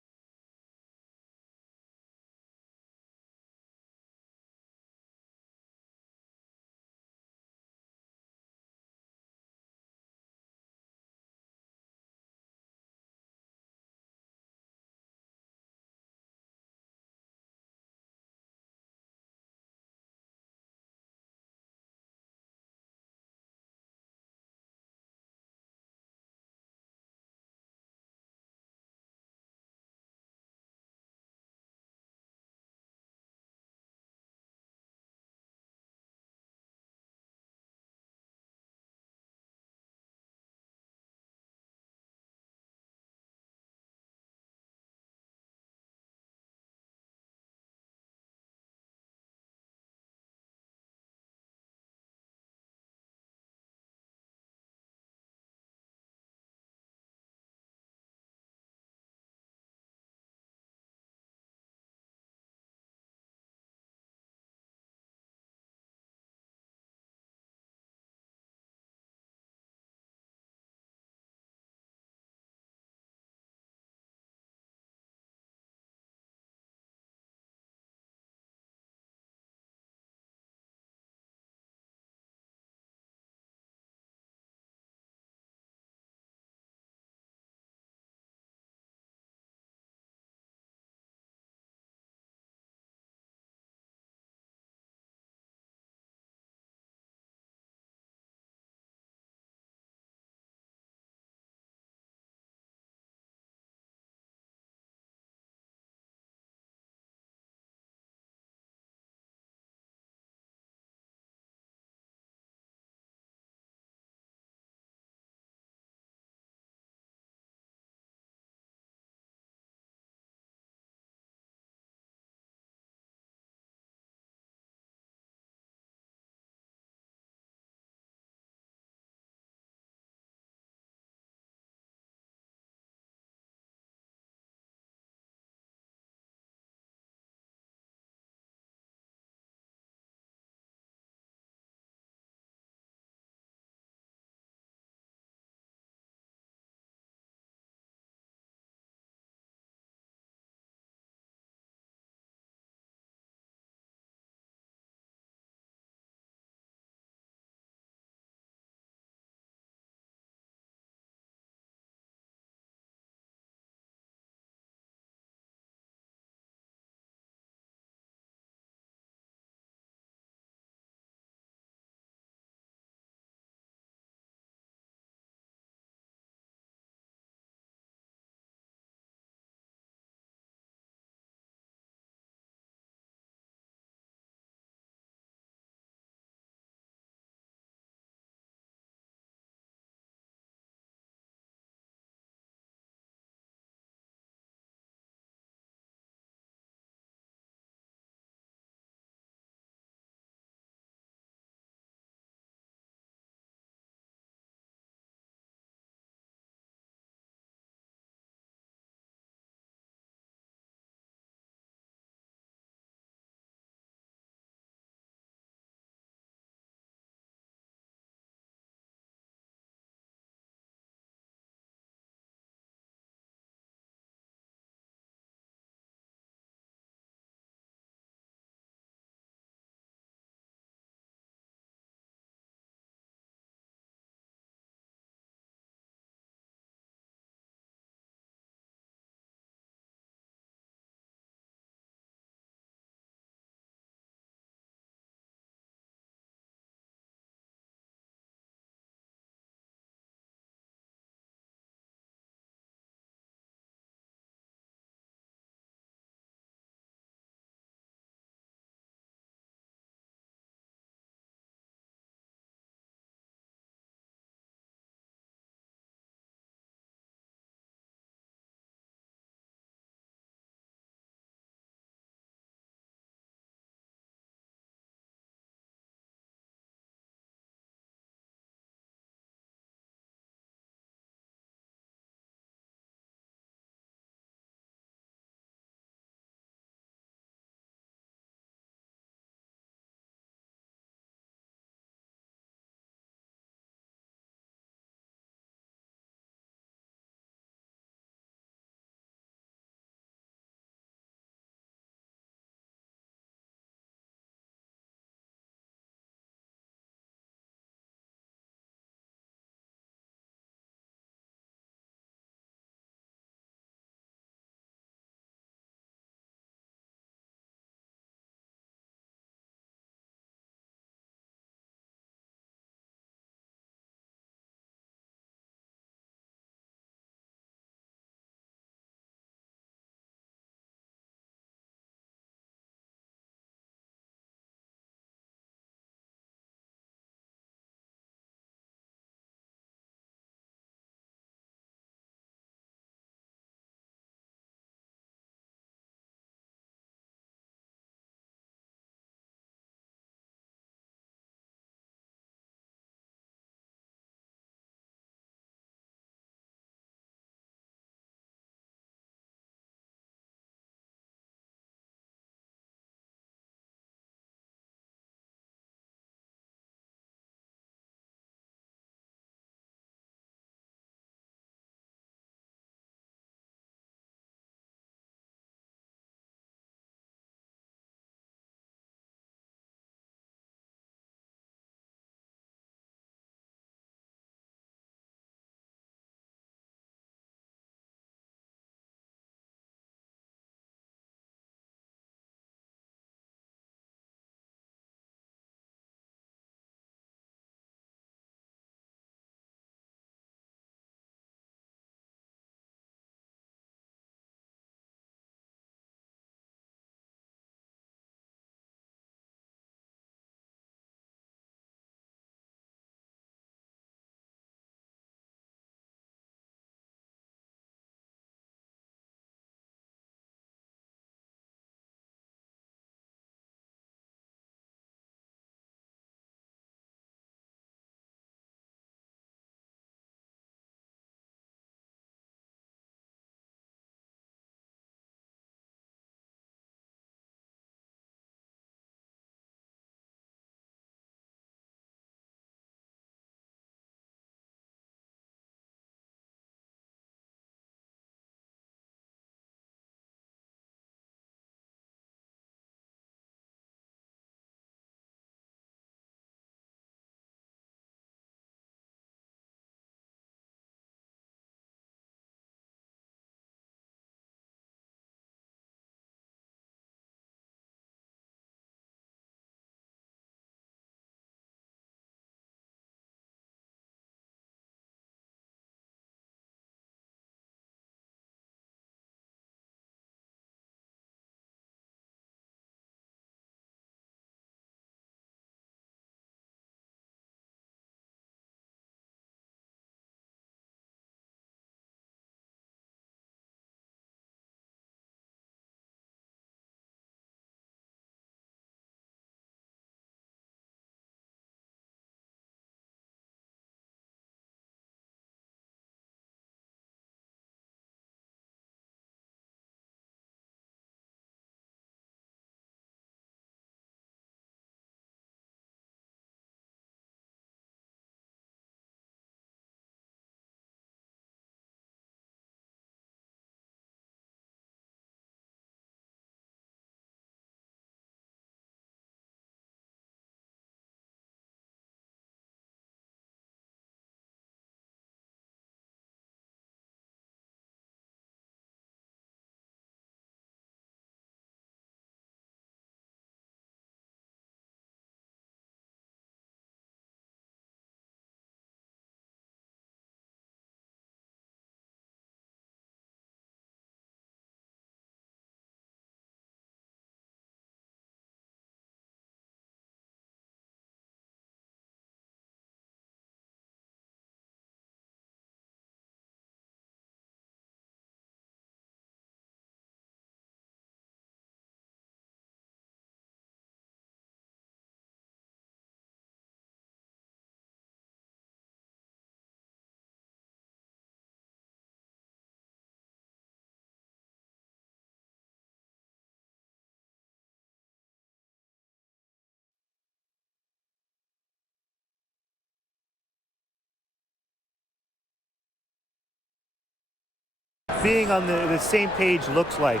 being on the same page looks like.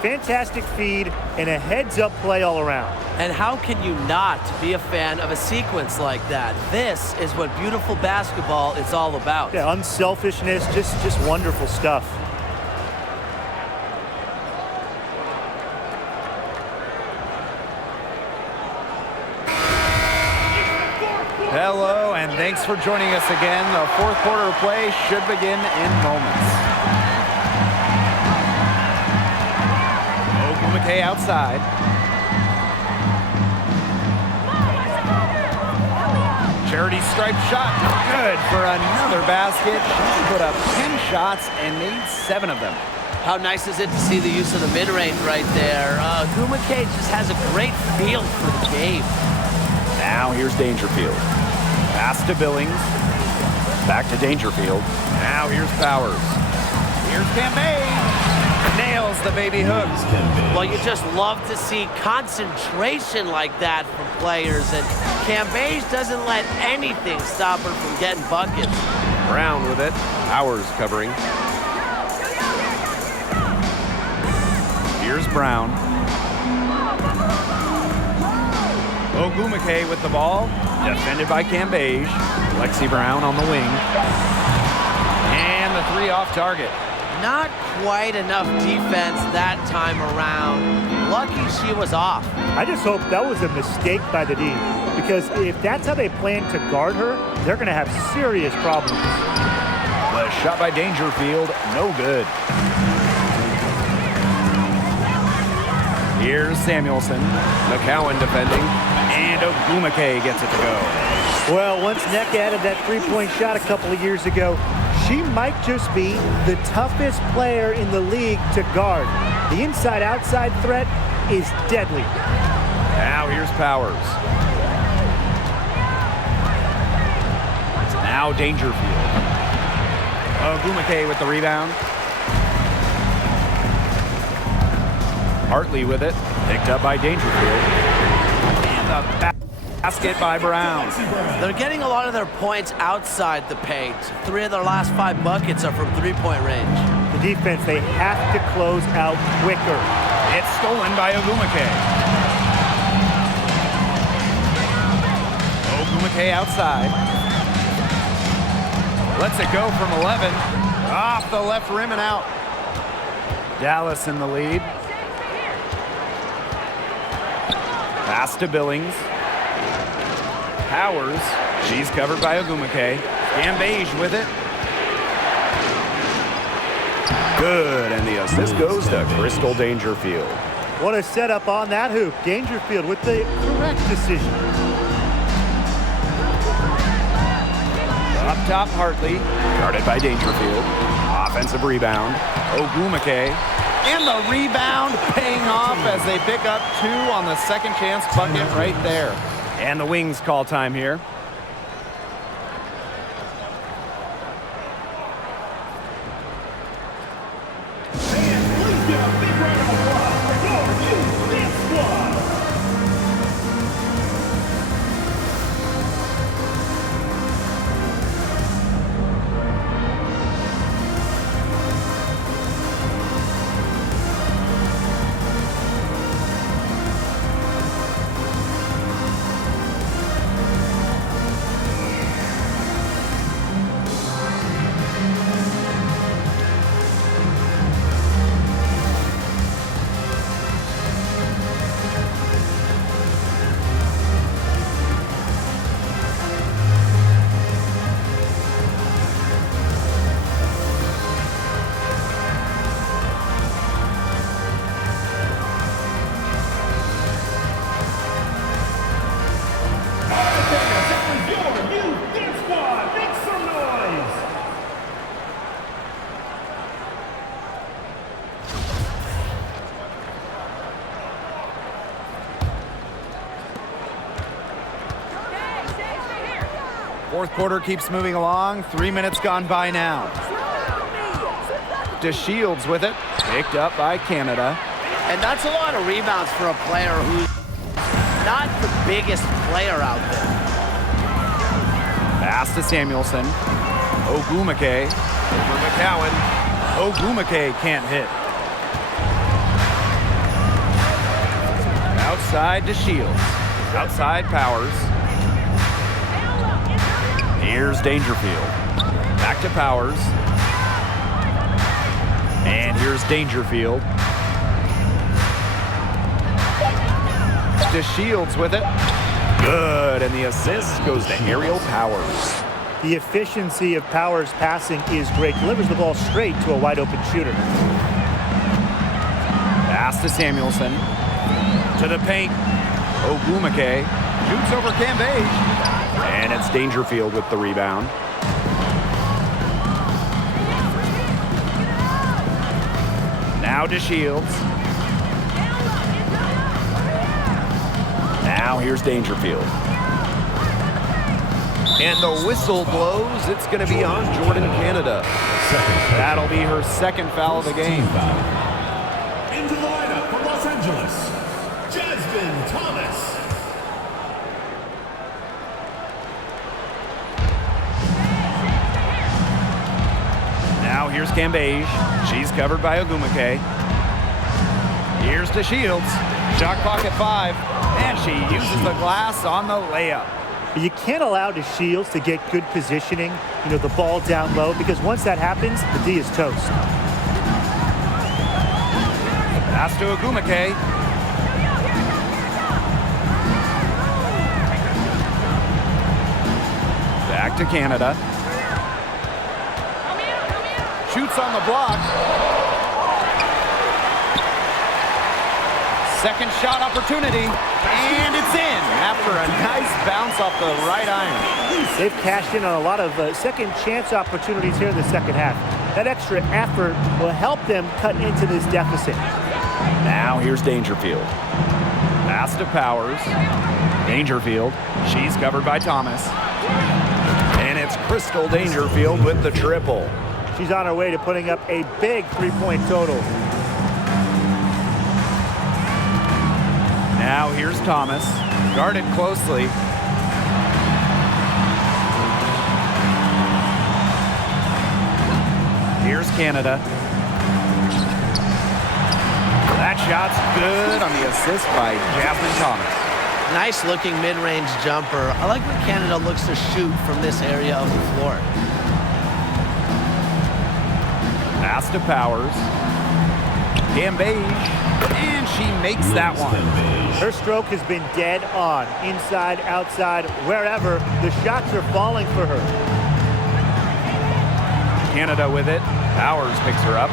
Fantastic feed and a heads-up play all around. And how can you not be a fan of a sequence like that? This is what beautiful basketball is all about. Yeah, unselfishness, just wonderful stuff. Hello, and thanks for joining us again. The fourth quarter of play should begin in moments. Ogumake outside. Charity stripe shot, good for another basket. She put up 10 shots and made 7 of them. How nice is it to see the use of the mid-range right there? Ogumake just has a great feel for the game. Now here's Dangerfield. Pass to Billings. Back to Dangerfield. Now here's Powers. Here's Cambage. Nails the baby hook. Well, you just love to see concentration like that from players, and Cambage doesn't let anything stop her from getting buckets. Brown with it. Powers covering. Here's Brown. Ogumake with the ball. Defended by Cambage. Lexi Brown on the wing. And the 3 off target. Not quite enough defense that time around. Lucky she was off. I just hope that was a mistake by the D, because if that's how they plan to guard her, they're going to have serious problems. The shot by Dangerfield, no good. Here's Samuelson. McCowan defending. And Ogumake gets it to go. Well, once Neck added that three-point shot a couple of years ago, she might just be the toughest player in the league to guard. The inside-outside threat is deadly. Now here's Powers. Now Dangerfield. Ogumake with the rebound. Hartley with it. Picked up by Dangerfield. And the basket by Brown. They're getting a lot of their points outside the paint. 3 of their last 5 buckets are from three-point range. The defense, they have to close out quicker. It's stolen by Ogumake. Ogumake outside. Lets it go from 11. Off the left rim and out. Dallas in the lead. Pass to Billings. Powers. She's covered by Ogumake. Cambage with it. Good, and the assist goes to Crystal Dangerfield. What a setup on that hoop. Dangerfield with the correct decision. Up top, Hartley. Guarded by Dangerfield. Offensive rebound. Ogumake. And the rebound paying off as they pick up 2 on the second chance bucket right there. And the Wings call time here. Fourth quarter keeps moving along. 3 minutes gone by now. DeShields with it. Picked up by Canada. And that's a lot of rebounds for a player who's not the biggest player out there. Pass to Samuelson. Ogumake. Over McCowan. Ogumake can't hit. Outside to Shields. Outside Powers. Here's Dangerfield. Back to Powers. And here's Dangerfield. To Shields with it. Good, and the assist goes to Aerial Powers. The efficiency of Powers' passing is great. Delivers the ball straight to a wide-open shooter. Pass to Samuelson. To the paint. Ogumake shoots over Cambage. And it's Dangerfield with the rebound. Now to Shields. Now here's Dangerfield. And the whistle blows. It's going to be on Jordan Canada. That'll be her second foul of the game. Into the lineup for Los Angeles, Jasmine Thomas. Now here's Cambage. She's covered by Ogumake. Here's to Shields. Shot clock at 5. And she uses the glass on the layup. You can't allow the Shields to get good positioning, the ball down low, because once that happens, the D is toast. Pass to Ogumake. Back to Canada. Shoots on the block. Second shot opportunity, and it's in after a nice bounce off the right iron. They've cashed in on a lot of second chance opportunities here in the second half. That extra effort will help them cut into this deficit. Now here's Dangerfield. Pass to Powers. Dangerfield. She's covered by Thomas. And it's Crystal Dangerfield with the triple. She's on her way to putting up a big three-point total. Now here's Thomas, guarded closely. Here's Canada. That shot's good on the assist by Jasmine Thomas. Nice looking mid-range jumper. I like when Canada looks to shoot from this area of the floor. Pass to Powers. Cambage. And she makes that one. Her stroke has been dead on. Inside, outside, wherever. The shots are falling for her. Canada with it. Powers picks her up.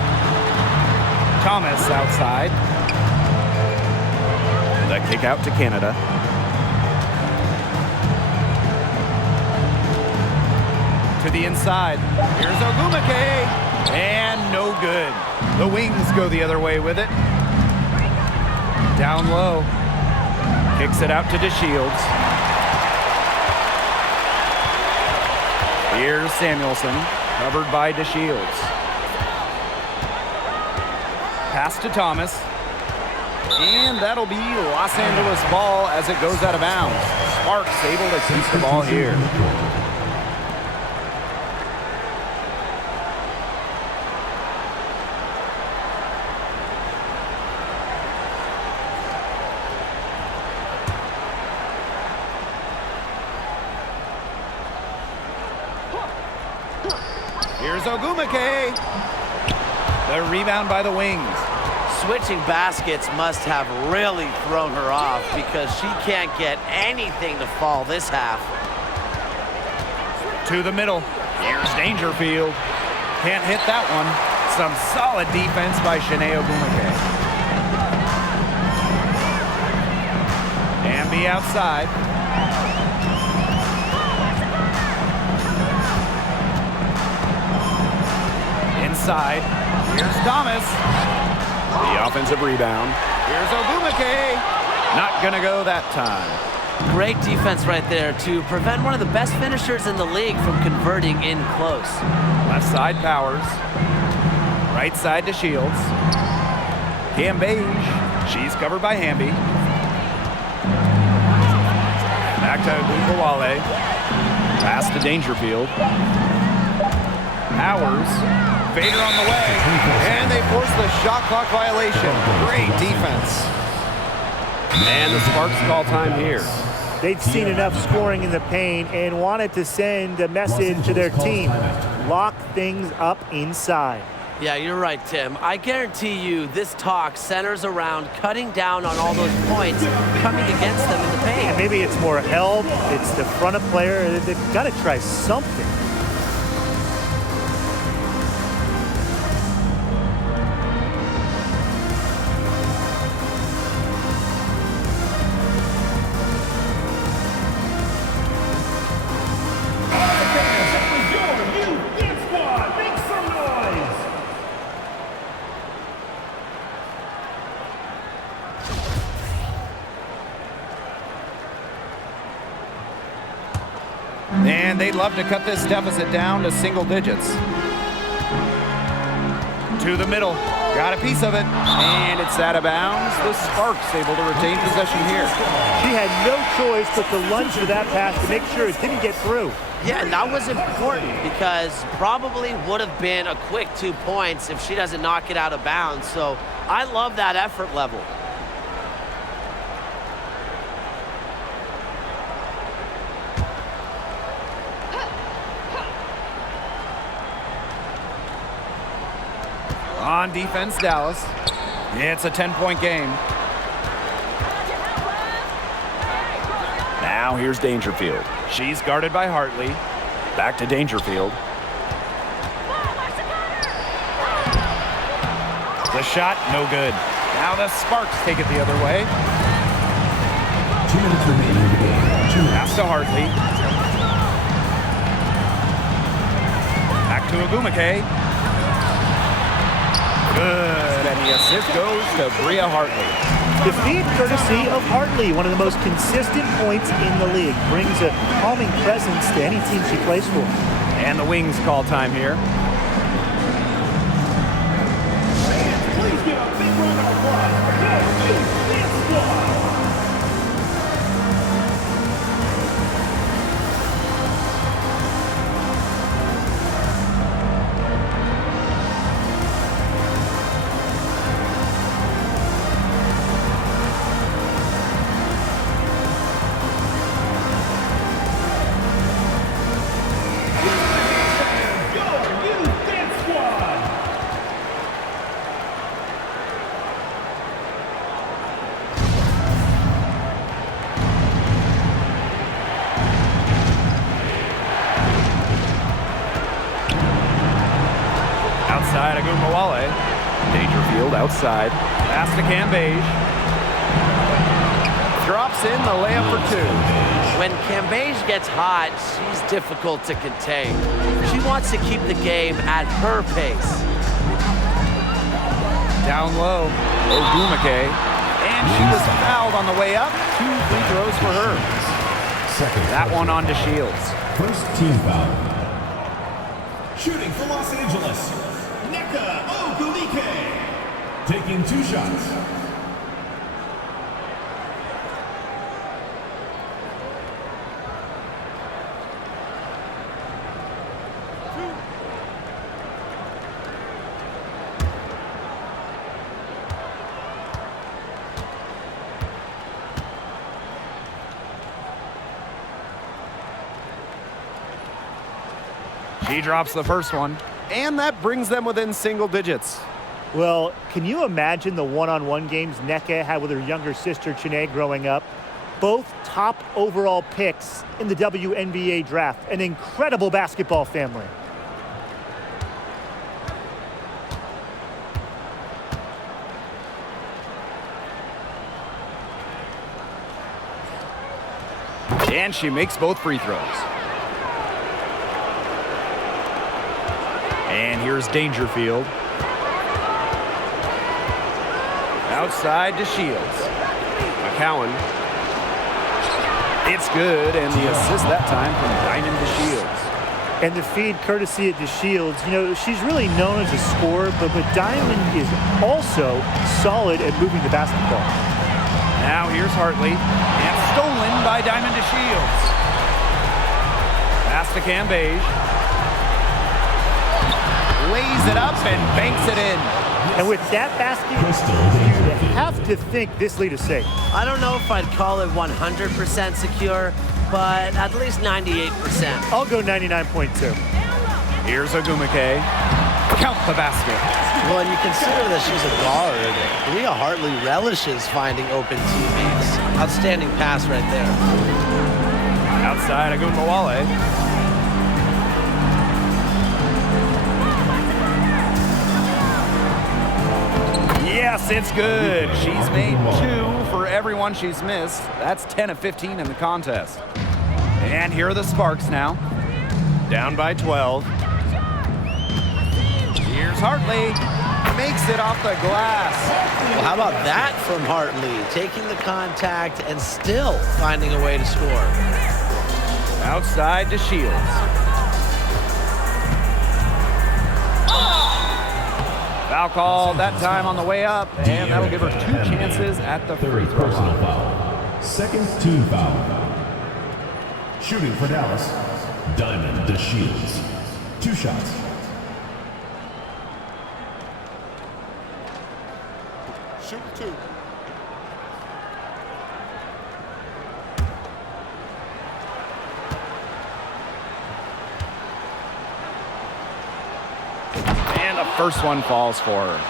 Thomas outside. The kick out to Canada. To the inside. Here's Ogumake. And no good. The Wings go the other way with it. Down low. Kicks it out to DeShields. Here's Samuelson, covered by DeShields. Pass to Thomas. And that'll be Los Angeles ball as it goes out of bounds. Sparks able to keep the ball here. Here's Ogumake. The rebound by the Wings. Switching baskets must have really thrown her off because she can't get anything to fall this half. To the middle. Here's Dangerfield. Can't hit that one. Some solid defense by Shanae Ogumake. Ambi outside. Inside. Here's Thomas. The offensive rebound. Here's Ogumake. Not gonna go that time. Great defense right there to prevent one of the best finishers in the league from converting in close. Left side Powers. Right side to Shields. Cambage. She's covered by Hamby. Back to Ogunbowale. Pass to Dangerfield. Powers. Vader on the way. And they force the shot clock violation. Great defense. And the Sparks call time here. They'd seen enough scoring in the paint and wanted to send a message to their team. Lock things up inside. Yeah, you're right, Tim. I guarantee you this talk centers around cutting down on all those points coming against them in the paint. And maybe it's more help. It's the front of player. They've got to try something. And they'd love to cut this deficit down to single digits. To the middle. Got a piece of it. And it's out of bounds. The Sparks able to retain possession here. She had no choice but to lunge for that pass to make sure it didn't get through. Yeah, and that was important because probably would have been a quick 2 points if she doesn't knock it out of bounds. So I love that effort level. On defense, Dallas. It's a 10-point game. Now here's Dangerfield. She's guarded by Hartley. Back to Dangerfield. The shot, no good. Now the Sparks take it the other way. 2 minutes remaining in the game. Pass to Hartley. Back to Agumake. Good, and the assist goes to Bria Hartley. The feed courtesy of Hartley, one of the most consistent points in the league. Brings a calming presence to any team she plays for. And the Wings call time here. Please give a big round of applause for your youth dance squad. Outside Agumawale. Dangerfield outside. Pass to Cambage. Drops in the layup for 2. When Cambage gets hot, she's difficult to contain. She wants to keep the game at her pace. Down low. Ogumake. And she was fouled on the way up. 2 free throws for her. That one on to Shields. First team foul. Shooting for Los Angeles, Nneka Ogumike. Taking 2 shots. She drops the first one, and that brings them within single digits. Well, can you imagine the one-on-one games Nneka had with her younger sister, Chine, growing up? Both top overall picks in the WNBA draft. An incredible basketball family. And she makes both free throws. And here's Dangerfield. Outside to Shields. McCowan. It's good, and the assist that time from Diamond to Shields. And the feed courtesy of DeShields. You know, she's really known as a scorer, but Diamond is also solid at moving the basketball. Now here's Hartley, and stolen by Diamond to Shields. Pass to Cambage. lays it up and banks it in. And with that basket, you have to think this lead is safe. I don't know if I'd call it 100% secure, but at least 98%. I'll go 99.2. Here's Ogumike. Count the basket. Well, and you consider that she's a guard. Rhea Hartley relishes finding open teammates. Outstanding pass right there. Outside Agumbawale. Yes, it's good. She's made 2 for everyone she's missed. That's 10 of 15 in the contest. And here are the Sparks now. Down by 12. Here's Hartley. Makes it off the glass. Well, how about that from Hartley? Taking the contact and still finding a way to score. Outside to Shields. Foul call that time on the way up, and that'll give her 2 chances at the free throw personal line. foul. Second team foul. Shooting for Dallas, Diamond to Shields. 2 shots. Shoot 2. And the first one falls for her.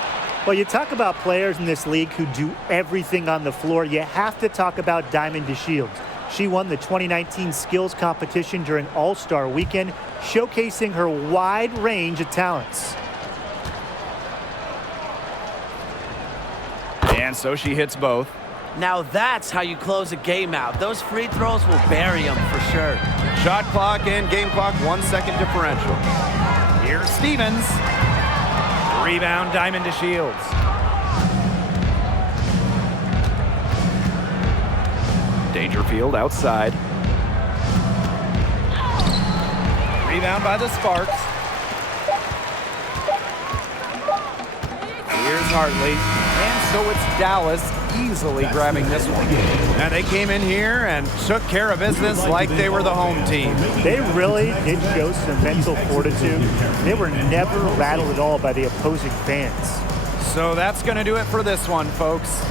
Well, you talk about players in this league who do everything on the floor. You have to talk about Diamond DeShields. She won the 2019 skills competition during All-Star Weekend, showcasing her wide range of talents. And so she hits both. Now that's how you close a game out. Those free throws will bury them for sure. Shot clock and game clock 1 second differential. Here's Stevens. Rebound Diamond DeShields. Dangerfield outside. Rebound by the Sparks. Here's Hartley. And so it's Dallas easily grabbing this one. And they came in here and took care of business like they were the home team. They really did show some mental fortitude. They were never rattled at all by the opposing fans. So that's going to do it for this one, folks.